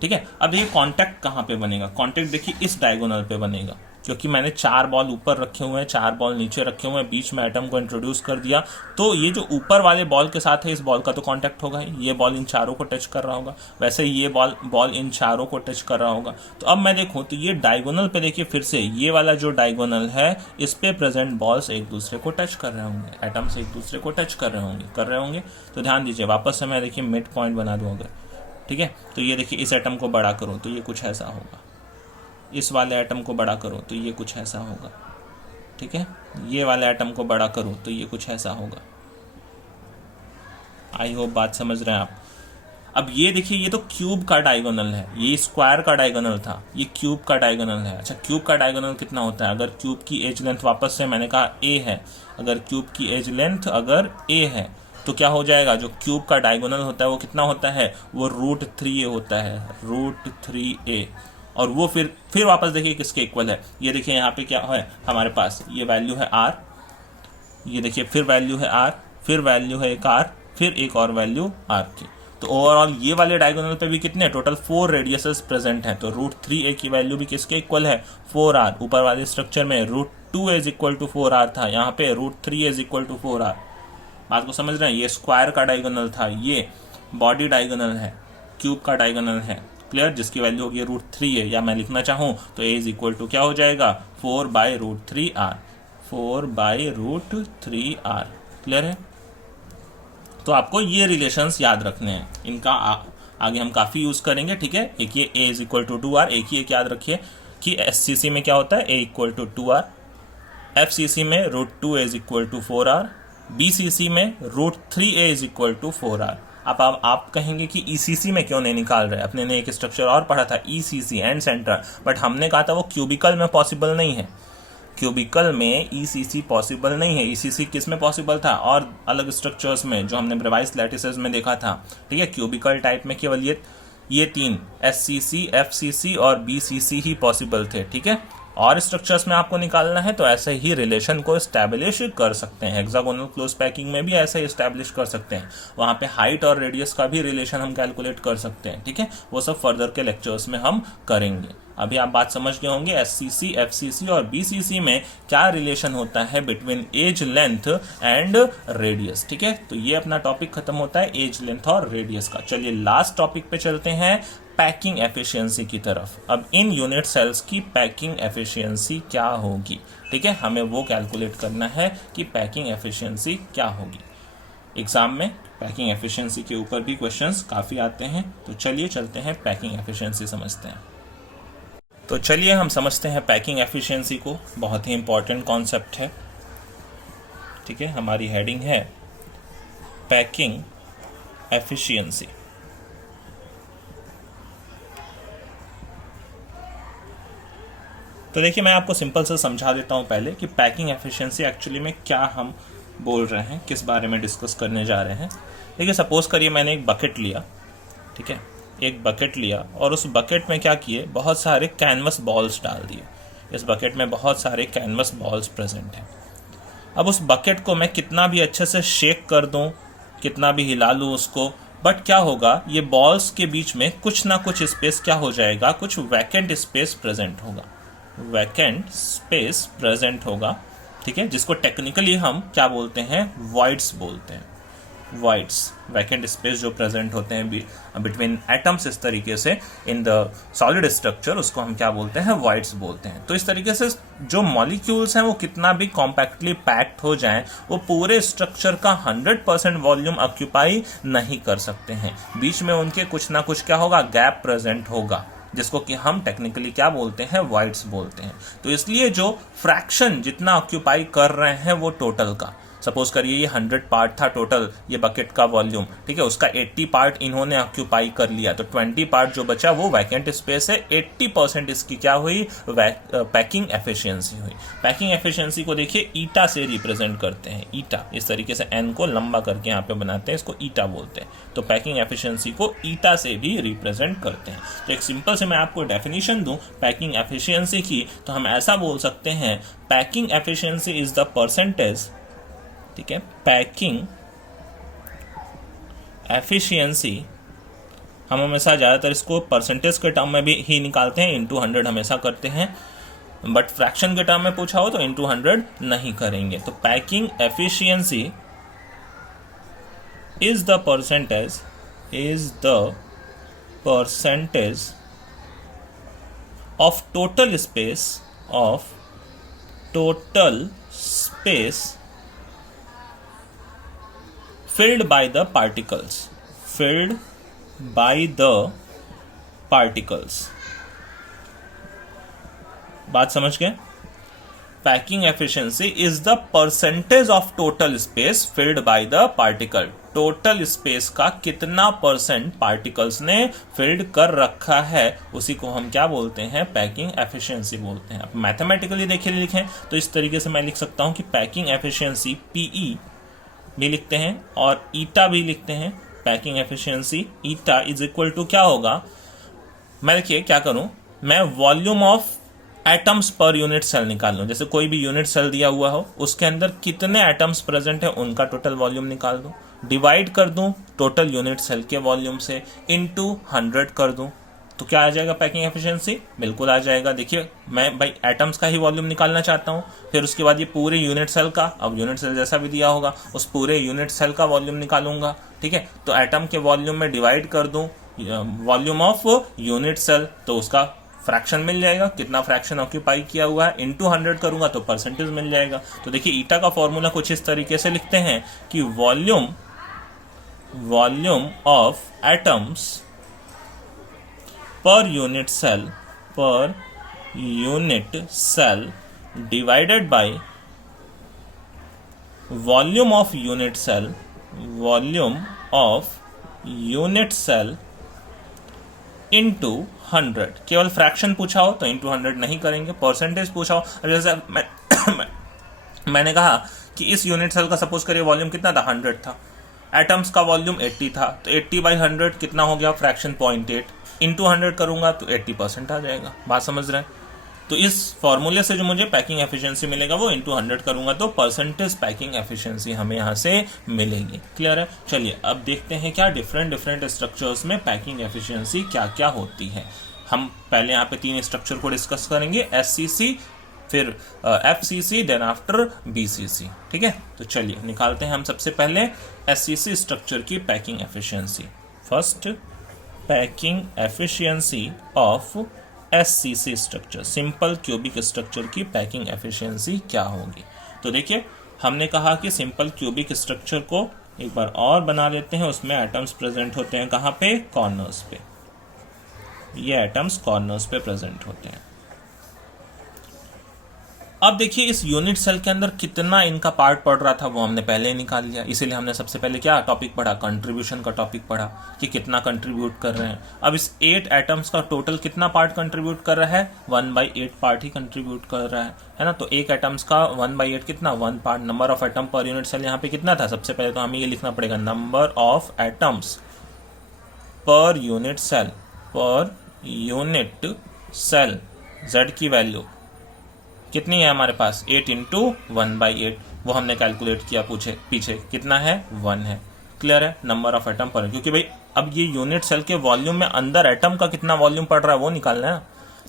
ठीक है। अब ये कॉन्टैक्ट कहाँ पे बनेगा, कॉन्टैक्ट देखिए इस डायगोनल पे बनेगा, क्योंकि मैंने 4 बॉल ऊपर रखे हुए हैं, 4 बॉल नीचे रखे हुए हैं, बीच में एटम को इंट्रोड्यूस कर दिया, तो ये जो ऊपर वाले बॉल के साथ है इस बॉल का तो कांटेक्ट होगा ही, ये बॉल इन चारों को टच कर रहा होगा, वैसे ये बॉल इन चारों को टच कर रहा होगा। तो अब मैं देखूं तो ये डायगोनल पे देखिए फिर से ये वाला जो डायगोनल है इस पे प्रेजेंट बॉल्स एक दूसरे को टच कर रहे होंगे, एटम्स एक दूसरे को टच कर रहे होंगे। तो ध्यान दीजिए वापस से मैं देखिए मिड पॉइंट बना दूँ अगर, ठीक है, तो ये देखिए इस एटम को बड़ा करूँ तो ये कुछ ऐसा होगा, इस वाले एटम को बड़ा करो तो ये कुछ ऐसा होगा, ठीक है, ये वाले एटम को बड़ा करो तो ये कुछ ऐसा होगा। आई होप बात समझ रहे हैं आप। अब ये देखिए ये तो क्यूब का डायगोनल है, ये स्क्वायर का डायगोनल था, ये क्यूब का डायगोनल है। अच्छा क्यूब का डायगोनल कितना होता है, अगर क्यूब की एज लेंथ वापस से मैंने कहा a है, अगर क्यूब की एज लेंथ अगर a है तो क्या हो जाएगा, जो क्यूब का डायगोनल होता है वो कितना होता है, वो √3a होता है, √3a। और वो फिर वापस देखिए किसके इक्वल है, ये देखिए यहाँ पे क्या है हमारे पास, ये वैल्यू है r, ये देखिए फिर वैल्यू है r, फिर वैल्यू है एक r, फिर एक और वैल्यू r की। तो ओवरऑल ये वाले डायगोनल पे भी कितने टोटल 4 रेडियसेस प्रेजेंट हैं, तो √3a की वैल्यू भी किसके इक्वल है, 4r। ऊपर वाले स्ट्रक्चर में √2a is equal to 4r था, यहाँ पे √3a is equal to 4r। बात को समझ रहे हैं, ये स्क्वायर का डायगोनल था, ये बॉडी डायगोनल है, क्यूब का डायगोनल है, क्लियर, जिसकी वैल्यू होगी √3a, या मैं लिखना चाहूं तो a इज इक्वल टू क्या हो जाएगा, 4/√3r, 4/√3r। क्लियर है? तो आपको ये रिलेशंस याद रखने हैं, इनका आगे हम काफी यूज करेंगे, ठीक है। एक ये a is equal to 2r, एक ही एक याद रखिए कि SCC में क्या होता है, a equal to 2r, FCC में √2a is equal to 4r, BCC में √3a is equal to 4r। आप कहेंगे कि ईसीसी में क्यों नहीं निकाल रहे, अपने ने एक स्ट्रक्चर और पढ़ा था ईसीसी एंड सेंटर, बट हमने कहा था वो क्यूबिकल में पॉसिबल नहीं है। क्यूबिकल में ईसीसी पॉसिबल नहीं है। ईसीसी किस में पॉसिबल था, और अलग स्ट्रक्चर्स में जो हमने ब्रेवाइस लैटिसेस में देखा था, ठीक है। क्यूबिकल टाइप में केवल ये तीन एससीसी, एफसीसी और बीसीसी ही पॉसिबल थे, ठीक है। और स्ट्रक्चर्स में आपको निकालना है तो ऐसे ही रिलेशन को एस्टैब्लिश कर सकते हैं। हेक्सागोनल क्लोज पैकिंग में भी ऐसे ही एस्टैब्लिश कर सकते हैं, वहां पे हाइट और रेडियस का भी रिलेशन हम कैलकुलेट कर सकते हैं, ठीक है। वो सब फर्दर के लेक्चर्स में हम करेंगे। अभी आप बात समझ गए होंगे एससीसी, एफसीसी और बीसीसी में क्या रिलेशन होता है between edge length and radius, ठीक है। तो ये अपना टॉपिक खत्म होता है एज लेंथ और रेडियस का। चलिए लास्ट टॉपिक पे चलते हैं, पैकिंग एफिशिएंसी की तरफ। अब इन यूनिट सेल्स की पैकिंग एफिशिएंसी क्या होगी, ठीक है। हमें वो कैलकुलेट करना है कि पैकिंग एफिशिएंसी क्या होगी। एग्जाम में पैकिंग एफिशिएंसी के ऊपर भी क्वेश्चंस काफी आते हैं, तो चलिए चलते हैं पैकिंग एफिशिएंसी समझते हैं। तो चलिए हम समझते हैं पैकिंग एफिशिएंसी को। बहुत ही इंपॉर्टेंट कॉन्सेप्ट है, ठीक है। हमारी हेडिंग है पैकिंग एफिशिएंसी। तो देखिए मैं आपको सिंपल से समझा देता हूं पहले कि पैकिंग एफिशिएंसी एक्चुअली में क्या हम बोल रहे हैं, किस बारे में डिस्कस करने जा रहे हैं। देखिए सपोज करिए मैंने एक बकेट लिया, ठीक है। एक बकेट लिया और उस बकेट में क्या किए, बहुत सारे कैनवस बॉल्स डाल दिए। इस बकेट में बहुत सारे कैनवस बॉल्स प्रेजेंट हैं। अब उस बकेट को मैं कितना भी अच्छे से शेक कर दूं, कितना भी हिला लूं उसको, बट क्या होगा, ये बॉल्स के बीच में कुछ ना कुछ स्पेस क्या हो जाएगा, कुछ वैकेंट स्पेस प्रेजेंट होगा, वैकेंट स्पेस प्रेजेंट होगा, ठीक है। जिसको टेक्निकली हम क्या बोलते हैं, वॉइड्स बोलते हैं। वॉइड्स, वैकेंट स्पेस जो प्रेजेंट होते हैं बिटवीन एटम्स, इस तरीके से इन द सॉलिड स्ट्रक्चर, उसको हम क्या बोलते हैं, वॉइड्स बोलते हैं। तो इस तरीके से जो मॉलिक्यूल्स हैं वो कितना भी कॉम्पैक्टली पैक्ड हो जाएं, वो पूरे स्ट्रक्चर का 100% वॉल्यूम ऑक्यूपाई नहीं कर सकते हैं। बीच में उनके कुछ ना कुछ क्या होगा, गैप प्रेजेंट होगा, जिसको कि हम टेक्निकली क्या बोलते हैं, वॉइड्स बोलते हैं। तो इसलिए जो फ्रैक्शन जितना ऑक्यूपाई कर रहे हैं वो टोटल का, सपोज करिए ये 100 पार्ट था टोटल ये बकेट का वॉल्यूम, ठीक है। उसका 80 पार्ट इन्होंने ऑक्यूपाई कर लिया, तो 20 पार्ट जो बचा वो वैकेंट स्पेस है। 80% इसकी क्या हुई, पैकिंग एफिशिएंसी हुई। पैकिंग एफिशिएंसी को देखिए ईटा से रिप्रेजेंट करते हैं। ईटा, इस तरीके से एन को लंबा करके यहाँ पे बनाते हैं, इसको ईटा बोलते हैं। तो पैकिंग एफिशिएंसी को ईटा से भी रिप्रेजेंट करते हैं। तो एक सिंपल से मैं आपको डेफिनेशन दूं पैकिंग एफिशिएंसी की, तो हम ऐसा बोल सकते हैं, packing efficiency is the percentage, ठीक है। पैकिंग एफिशिएंसी हम हमेशा ज़्यादातर इसको परसेंटेज के टर्म में भी ही निकालते हैं, इनटू 100 हमेशा करते हैं, बट फ्रैक्शन के टर्म में पूछा हो तो इनटू 100 नहीं करेंगे। तो packing efficiency is the percentage of total space filled by the particles। बात समझ गए। Packing efficiency is the percentage of total space filled by the particle. Total space का कितना परसेंट पार्टिकल्स ने फिल्ड कर रखा है, उसी को हम क्या बोलते हैं, पैकिंग एफिशिएंसी बोलते हैं। अब मैथमेटिकली देखिए लिखें तो इस तरीके से मैं लिख सकता हूं कि पैकिंग एफिशिएंसी पीई भी लिखते हैं और ईटा भी लिखते हैं। Packing efficiency eta is equal to क्या होगा, मैं देखिए क्या करूं, मैं volume of atoms per unit cell निकाल लूं। जैसे कोई भी यूनिट सेल दिया हुआ हो, उसके अंदर कितने एटम्स प्रेजेंट है उनका टोटल वॉल्यूम निकाल दूं, डिवाइड कर दूं टोटल यूनिट सेल के वॉल्यूम से, इनटू 100 कर दूं, तो क्या आ जाएगा पैकिंग एफिशिएंसी, बिल्कुल आ जाएगा। देखिए मैं भाई एटम्स का ही वॉल्यूम निकालना चाहता हूँ, फिर उसके बाद ये पूरे यूनिट सेल का, अब यूनिट सेल जैसा भी दिया होगा उस पूरे यूनिट सेल का वॉल्यूम निकालूंगा, ठीक है। तो एटम के वॉल्यूम में डिवाइड कर दूं वॉल्यूम ऑफ यूनिट सेल, तो उसका फ्रैक्शन मिल जाएगा, कितना फ्रैक्शन ऑक्यूपाई किया हुआ है, इनटू 100 करूंगा तो परसेंटेज मिल जाएगा। तो देखिए ईटा का फॉर्मूला कुछ इस तरीके से लिखते हैं कि volume of atoms per unit cell divided by volume of unit cell unit cell into 100। केवल फ्रैक्शन पूछा हो तो इंटू 100 नहीं करेंगे, परसेंटेज पूछा हो, अब जैसे मैंने कहा कि इस यूनिट सेल का सपोज करिए वॉल्यूम कितना था, 100 था, एटम्स का वॉल्यूम 80 था, तो 80/100 कितना हो गया, फ्रैक्शन 0.8, इंटू 100 करूंगा तो 80% आ जाएगा। बात समझ रहे हैं? तो इस फॉर्मूले से जो मुझे पैकिंग एफिशिएंसी मिलेगा वो इंटू 100 करूंगा तो परसेंटेज पैकिंग एफिशिएंसी हमें यहाँ से मिलेगी। क्लियर है? चलिए अब देखते हैं क्या डिफरेंट स्ट्रक्चर्स में पैकिंग एफिशिएंसी क्या क्या होती है। हम पहले यहाँ पे 3 स्ट्रक्चर को डिस्कस करेंगे, SCC, फिर FCC, देन आफ्टर BCC। ठीक है, तो चलिए निकालते हैं हम सबसे पहले SCC स्ट्रक्चर की packing efficiency. First, packing efficiency of SCC structure, simple cubic structure की पैकिंग एफिशिएंसी क्या होगी। तो देखिए हमने कहा कि सिंपल क्यूबिक स्ट्रक्चर को एक बार और बना लेते हैं, उसमें एटम्स प्रेजेंट होते हैं कहाँ पे, कॉर्नर्स पे। ये एटम्स कॉर्नर्स पे प्रेजेंट होते हैं। अब देखिए इस यूनिट सेल के अंदर कितना इनका पार्ट पड़ रहा था वो हमने पहले ही निकाल लिया, इसीलिए हमने सबसे पहले क्या टॉपिक पढ़ा, कंट्रीब्यूशन का टॉपिक पढ़ा कि कितना कंट्रीब्यूट कर रहे हैं। अब इस 8 एटम्स का टोटल कितना पार्ट कंट्रीब्यूट कर रहा है, 1/8 पार्ट ही कंट्रीब्यूट कर रहा है ना। तो एक एटम्स का 1/8 कितना, 1 part. Number of atom per unit cell यहाँ पे कितना था, सबसे पहले तो हमें ये लिखना पड़ेगा, number of atoms per unit cell, per unit cell Z की वैल्यू कितनी है हमारे पास, 8 इंटू 1/8, वो हमने कैलकुलेट किया पीछे कितना है, 1 है। क्लियर है? नंबर ऑफ एटम पर, क्योंकि भाई अब ये यूनिट सेल के वॉल्यूम में अंदर एटम का कितना वॉल्यूम पड़ रहा है वो निकालना है ना।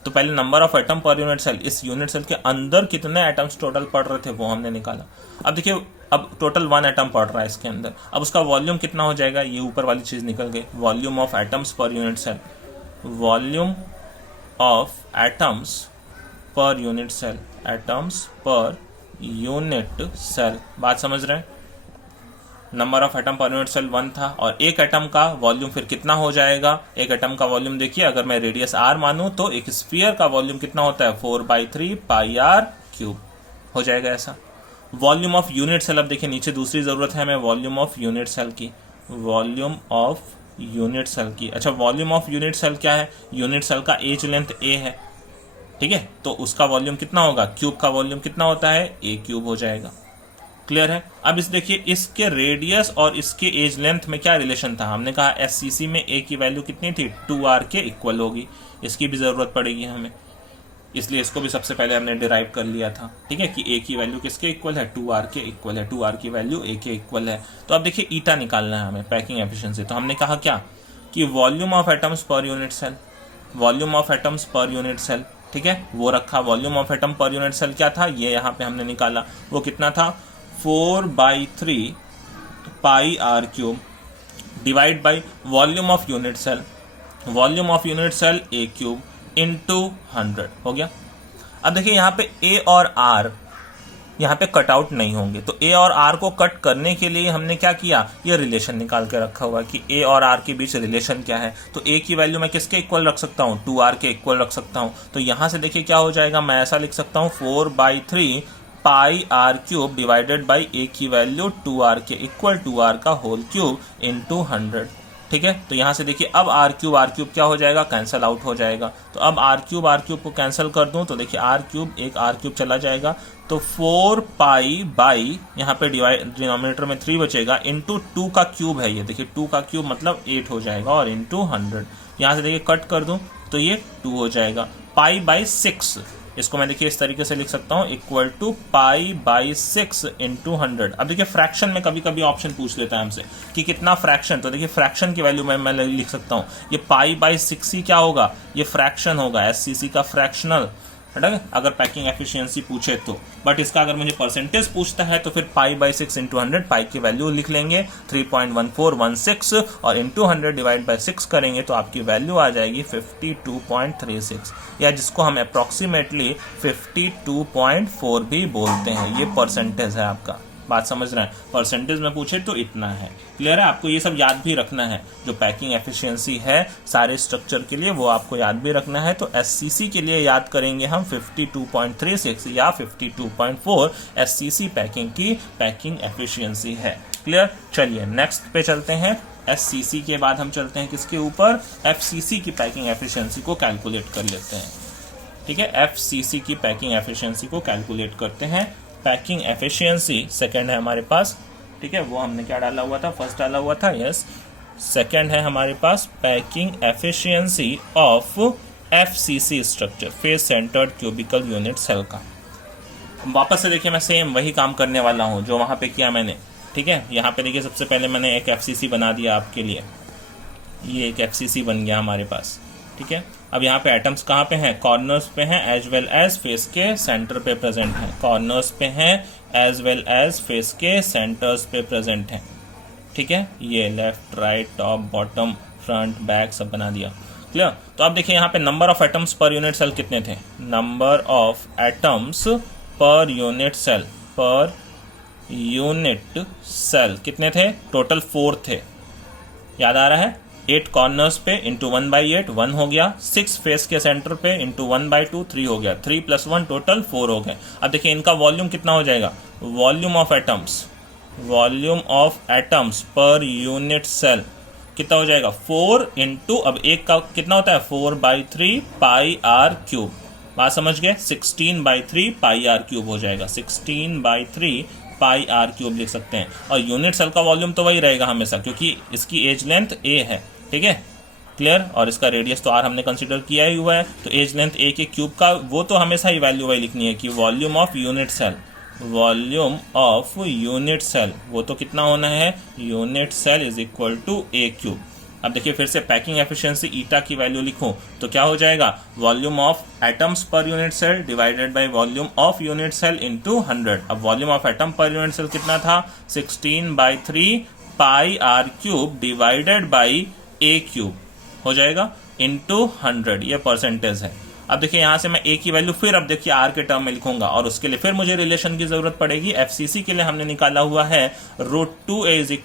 तो पहले number of atom per unit cell, इस यूनिट सेल के अंदर कितने एटम्स टोटल पड़ रहे थे वो हमने निकाला। अब देखिए अब टोटल 1 एटम पड़ रहा है इसके अंदर, अब उसका वॉल्यूम कितना हो जाएगा, ये ऊपर वाली चीज निकल गई, volume of atoms per unit cell, volume of atoms per unit cell, atoms per unit cell. बात समझ रहे हैं? Number of atom per unit cell 1 था, और एक एटम का वॉल्यूम फिर कितना हो जाएगा, एक एटम का वॉल्यूम देखिए अगर मैं रेडियस r मानूं तो एक स्फीयर का वॉल्यूम कितना होता है, 4/3 πr³ हो जाएगा ऐसा। वॉल्यूम ऑफ यूनिट सेल, अब देखिए नीचे दूसरी जरूरत है हमें वॉल्यूम ऑफ यूनिट सेल की, वॉल्यूम ऑफ यूनिट सेल की। अच्छा वॉल्यूम ऑफ यूनिट सेल क्या है, यूनिट सेल का एज लेंथ a है, ठीक है, तो उसका वॉल्यूम कितना होगा, क्यूब का वॉल्यूम कितना होता है, a³ हो जाएगा। क्लियर है? अब इस देखिए इसके रेडियस और इसके एज लेंथ में क्या रिलेशन था, हमने कहा SCC में a की वैल्यू कितनी थी, 2r के इक्वल होगी, इसकी भी जरूरत पड़ेगी हमें, इसलिए इसको भी सबसे पहले हमने डिराइव कर लिया था। ठीक है कि a की वैल्यू किसके इक्वल है, 2r के इक्वल है, 2r की वैल्यू a के इक्वल है। तो अब देखिए ईटा निकालना है हमें, पैकिंग एफिशिएंसी। तो हमने कहा क्या कि volume of atoms per unit cell, volume of atoms per unit cell, ठीक है, वो रखा। Volume of atom per unit cell क्या था, ये यहाँ पे हमने निकाला, वो कितना था, 4/3 πr³ divide by volume of unit cell, volume of unit cell a³ into 100 हो गया। अब देखिए यहाँ पे a और r यहाँ पे कट आउट नहीं होंगे, तो a और r को कट करने के लिए हमने क्या किया, ये रिलेशन निकाल के रखा हुआ कि a और r के बीच रिलेशन क्या है। तो a की वैल्यू मैं किसके इक्वल रख सकता हूँ, 2r के इक्वल रख सकता हूँ। तो यहाँ से देखिए क्या हो जाएगा, मैं ऐसा लिख सकता हूँ 4/3 πr³ डिवाइडेड बाई a की वैल्यू 2r के इक्वल 2r का होल क्यूब इंटू 100। ठीक है, तो यहां से देखिए अब r³ क्या हो जाएगा, कैंसल आउट हो जाएगा। तो अब r³ को कैंसल कर दूं तो देखिए r³ एक r³ चला जाएगा, तो 4 बाई यहाँ पे डिनोमिनेटर में 3 बचेगा, इंटू 2 का क्यूब है ये, देखिए 2 का क्यूब मतलब 8 हो जाएगा, और इंटू 100 यहाँ से देखिए कट कर दूं तो ये 2 हो जाएगा। π/6 इसको मैं देखिए इस तरीके से लिख सकता हूं, इक्वल टू π/6 इंटू 100। अब देखिए फ्रैक्शन में कभी कभी ऑप्शन पूछ लेता है हमसे कि कितना फ्रैक्शन, तो देखिए फ्रैक्शन की वैल्यू मैं लिख सकता हूं, ये π/6 ही क्या होगा, ये फ्रैक्शन होगा, SCC का फ्रैक्शनल, अगर पैकिंग एफिशिएंसी पूछे तो। बट इसका अगर मुझे परसेंटेज पूछता है तो फिर π/6 इंटू 100, पाई की वैल्यू लिख लेंगे 3.1416 और इंटू 100 डिवाइड बाई 6 करेंगे तो आपकी वैल्यू आ जाएगी 52.36, या जिसको हम अप्रोक्सीमेटली 52.4 भी बोलते हैं। ये परसेंटेज है आपका, बात समझ रहे हैं, परसेंटेज में पूछे तो इतना है। क्लियर है? आपको ये सब याद भी रखना है, जो पैकिंग एफिशिएंसी है सारे स्ट्रक्चर के लिए वो आपको याद भी रखना है। तो SCC के लिए याद करेंगे हम 52.36 या 52.4 SCC पैकिंग की पैकिंग एफिशिएंसी है। क्लियर? चलिए नेक्स्ट पे चलते हैं, SCC के बाद हम चलते हैं किसके ऊपर, FCC की पैकिंग एफिशिएंसी को कैलकुलेट कर लेते हैं। ठीक है, FCC की पैकिंग एफिशिएंसी को कैलकुलेट करते हैं। पैकिंग एफिशिएंसी सेकंड है हमारे पास। ठीक है, वो हमने क्या डाला हुआ था, फर्स्ट डाला हुआ था, यस। सेकंड है हमारे पास packing efficiency of FCC structure, face centred cubical unit cell का। वापस से देखिए मैं सेम वही काम करने वाला हूँ जो वहाँ पे किया मैंने। ठीक है, यहाँ पे देखिए सबसे पहले मैंने एक FCC बना दिया आपके लिए, ये एक FCC बन गया हमारे पास। ठीक है, अब यहाँ पे एटम्स कहाँ पे हैं, कॉर्नर्स पे हैं एज वेल एज फेस के सेंटर पे प्रेजेंट हैं, कॉर्नर्स पे हैं एज वेल एज फेस के सेंटर्स पे प्रेजेंट हैं। ठीक है, ये left right top bottom front back सब बना दिया, क्लियर। तो अब देखिए यहाँ पे number of atoms per unit cell कितने थे, number of atoms per unit cell, per unit cell कितने थे, टोटल 4 थे, याद आ रहा है। 8 कॉर्नर्स पे इंटू 1/8 1 हो गया, 6 फेस के सेंटर पे इंटू 1/2 3 हो गया, 3 + 1 टोटल 4 हो गए। अब देखिए इनका वॉल्यूम कितना हो जाएगा, volume of atoms, volume of atoms per unit cell कितना हो जाएगा, 4 इंटू, अब एक का कितना होता है 4/3 πr³, बात समझ गए, 16/3 πr³ हो जाएगा, 16/3 πr³ लिख सकते हैं। और यूनिट सेल का वॉल्यूम तो वही रहेगा हमेशा, क्योंकि इसकी एज लेंथ a है। ठीक है, क्लियर, और इसका रेडियस तो r हमने कंसीडर किया ही हुआ है, तो एज लेंथ a के क्यूब का वो तो हमेशा ही वैल्यू वही लिखनी है कि volume of unit cell, volume of unit cell वो तो कितना होना है, unit cell is equal to a³। अब देखिए फिर से पैकिंग एफिशिएंसी ईटा की वैल्यू लिखूं तो क्या हो जाएगा, volume of atoms per unit cell divided by volume of unit cell into 100। अब volume of atom per unit cell कितना था, 16/3 πr³ डिवाइडेड बाय a³ हो जाएगा इनटू 100, ये परसेंटेज है। अब देखिए यहाँ से मैं a की वैल्यू फिर अब देखिए r के टर्म में लिखूंगा, और उसके लिए फिर मुझे रिलेशन की जरूरत पड़ेगी। FCC के लिए हमने निकाला हुआ है √2a =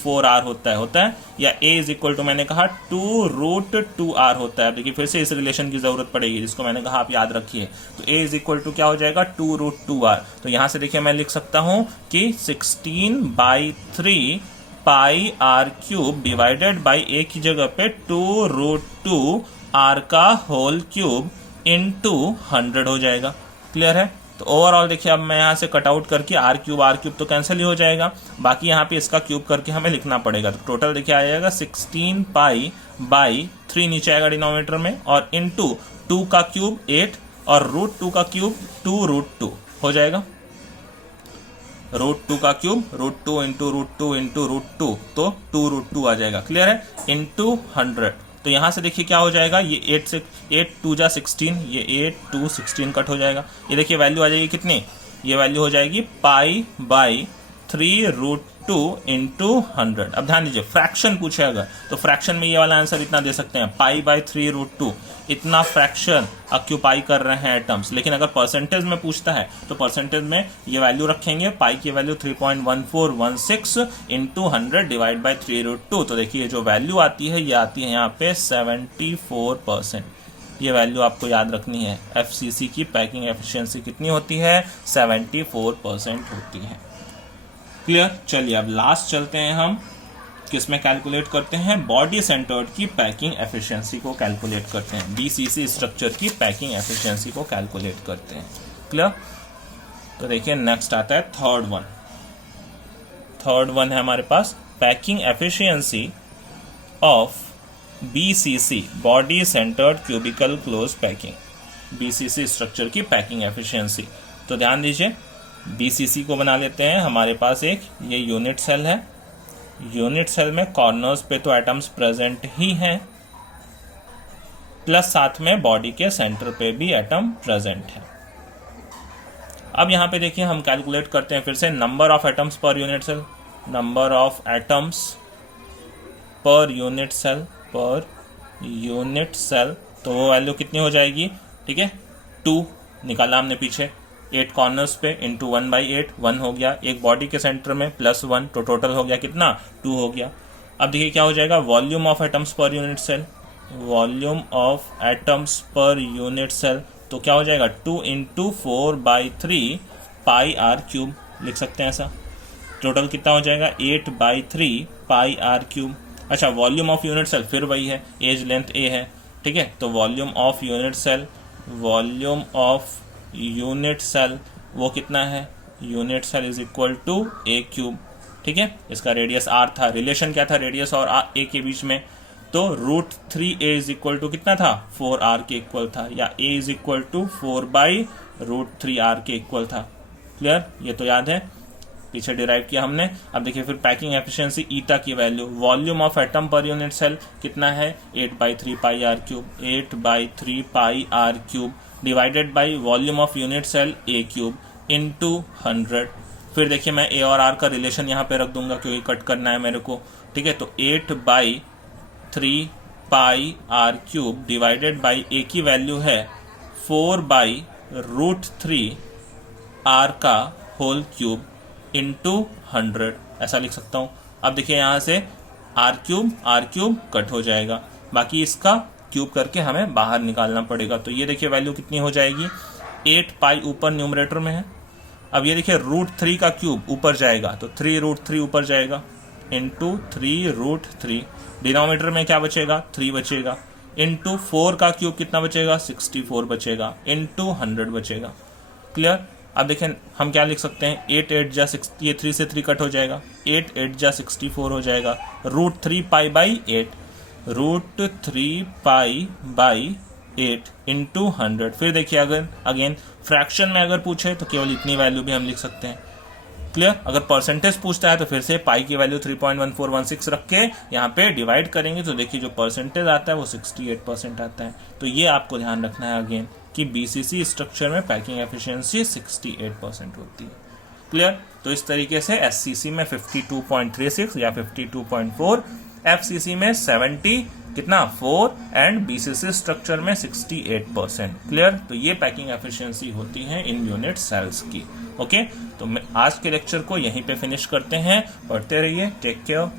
4r होता है, या a = मैंने कहा 2√2r होता है। देखिए फिर से इस रिलेशन की जरूरत पड़ेगी, जिसको मैंने कहा आप याद रखिए। तो a = क्या हो जाएगा, 2√2r। तो यहाँ से देखिए मैं लिख सकता हूँ कि 16/3 πr³ डिवाइडेड बाई a की जगह पे 2√2r का होल क्यूब इनटू 100 हो जाएगा, क्लियर है। तो ओवरऑल देखिए अब मैं यहाँ से कट आउट करके r³ तो कैंसिल ही हो जाएगा, बाकी यहाँ पे इसका क्यूब करके हमें लिखना पड़ेगा। तो टोटल देखिए आ जाएगा 16π/3 नीचे आएगा डिनोमिनेटर में, और इनटू 2 का क्यूब 8 और √2 का क्यूब 2√2 हो जाएगा। √2 का क्यूब √2 इंटू √2 इंटू √2 तो 2√2 आ जाएगा, क्लियर है, इनटू 100। तो यहां से देखिए क्या हो जाएगा, ये 8 से 8 2 जा 16, ये 8 2 16 कट हो जाएगा। ये देखिए वैल्यू आ जाएगी कितनी, ये वैल्यू हो जाएगी π/3√2 इंटू 100। अब ध्यान दीजिए फ्रैक्शन पूछे अगर, तो फ्रैक्शन में ये वाला आंसर इतना दे सकते हैं, π/3√2 इतना फ्रैक्शन ऑक्यूपाई कर रहे हैं एटम्स। लेकिन अगर परसेंटेज में पूछता है तो परसेंटेज में ये वैल्यू रखेंगे, पाई की वैल्यू 3.1416 इंटू 100 डिवाइड बाई 3√2। तो देखिए जो वैल्यू आती है ये आती है यहाँ पे 74%। ये वैल्यू आपको याद रखनी है। FCC की पैकिंग एफिशिएंसी कितनी होती है, 74% होती है, क्लियर। चलिए अब लास्ट चलते हैं, हम किसमें कैलकुलेट करते हैं, बॉडी सेंटर्ड की पैकिंग एफिशिएंसी को कैलकुलेट करते हैं, BCC स्ट्रक्चर की पैकिंग एफिशिएंसी को कैलकुलेट करते हैं, क्लियर। तो देखिए नेक्स्ट आता है थर्ड वन है हमारे पास packing efficiency of BCC, body centred cubical close packing, BCC structure की पैकिंग एफिशिएंसी। तो ध्यान दीजिए BCC को बना लेते हैं, हमारे पास एक ये यूनिट सेल है, यूनिट सेल में कॉर्नर्स पे तो एटम्स प्रेजेंट ही हैं, प्लस साथ में बॉडी के सेंटर पे भी एटम प्रेजेंट है। अब यहां पे देखिए हम कैलकुलेट करते हैं फिर से number of atoms per unit cell, number of atoms per unit cell, तो वो वैल्यू कितनी हो जाएगी, ठीक है, 2 निकाला हमने पीछे, 8 कॉर्नर्स पे इंटू 1/8 1 हो गया, एक बॉडी के सेंटर में प्लस 1, तो टोटल हो गया कितना, 2 हो गया। अब देखिए क्या हो जाएगा, volume of atoms per unit cell, volume of atoms per unit cell, तो क्या हो जाएगा 2 इंटू 4/3 πr³ लिख सकते हैं ऐसा। टोटल कितना हो जाएगा 8/3 πr³। अच्छा, वॉल्यूम ऑफ यूनिट सेल फिर वही है, एज लेंथ ए है, ठीक है। तो volume of unit cell, volume of unit cell वो कितना है, unit cell is equal to a cube, ठीक है। इसका रेडियस आर था, रिलेशन क्या था रेडियस और ए के बीच में, तो √3a इज इक्वल टू कितना था, 4r के इक्वल था, या a is equal to 4/√3r के इक्वल था। क्लियर, ये तो याद है, पीछे डिराइव किया हमने। अब देखिए फिर पैकिंग एफिशिएंसी ईटा की value, volume of atom per unit cell कितना है, 8/3πr3, 8/3πr3 divided by volume of unit cell a³ into 100। फिर देखिए मैं a और r का रिलेशन यहाँ पे रख दूंगा क्योंकि कट करना है मेरे को, ठीक है। तो 8/3πr3 डिवाइडेड बाई a की वैल्यू है 4/√3r का होल क्यूब इंटू 100, ऐसा लिख सकता हूं। अब देखिए यहां से r³ कट हो जाएगा, बाकी इसका क्यूब करके हमें बाहर निकालना पड़ेगा। तो ये देखिए वैल्यू कितनी हो जाएगी, 8π ऊपर न्यूमरेटर में है। अब ये देखिए √3 का क्यूब ऊपर जाएगा तो 3√3 ऊपर जाएगा इंटू 3√3, डिनोमिनेटर में क्या बचेगा, 3 बचेगा, इंटू 4 का क्यूब कितना बचेगा, 64 बचेगा, इंटू 100 बचेगा। क्लियर। अब देखें हम क्या लिख सकते हैं, 8 जा 6, ये 3 से 3 कट हो जाएगा, 8 जा 64 हो जाएगा, √3π/8, √3π/8 इंटू 100। फिर देखिए अगर अगेन फ्रैक्शन में अगर पूछे तो केवल इतनी वैल्यू भी हम लिख सकते हैं। क्लियर। अगर परसेंटेज पूछता है तो फिर से पाई की वैल्यू 3.1416 रख के यहाँ पे डिवाइड करेंगे तो देखिए जो परसेंटेज आता है वो 68% आता है। तो ये आपको ध्यान रखना है अगेन कि बीसीसी स्ट्रक्चर में पैकिंग एफिशिएंसी 68% होती है। क्लियर। तो इस तरीके से एससीसी में 52.36 या 52.4, एफसीसी में 70 कितना 4 एंड बीसीसी स्ट्रक्चर में 68%। क्लियर। तो ये पैकिंग एफिशिएंसी होती है इन यूनिट सेल्स की। ओके, तो आज के लेक्चर को यहीं पे फिनिश करते हैं। पढ़ते रहिए। Take care.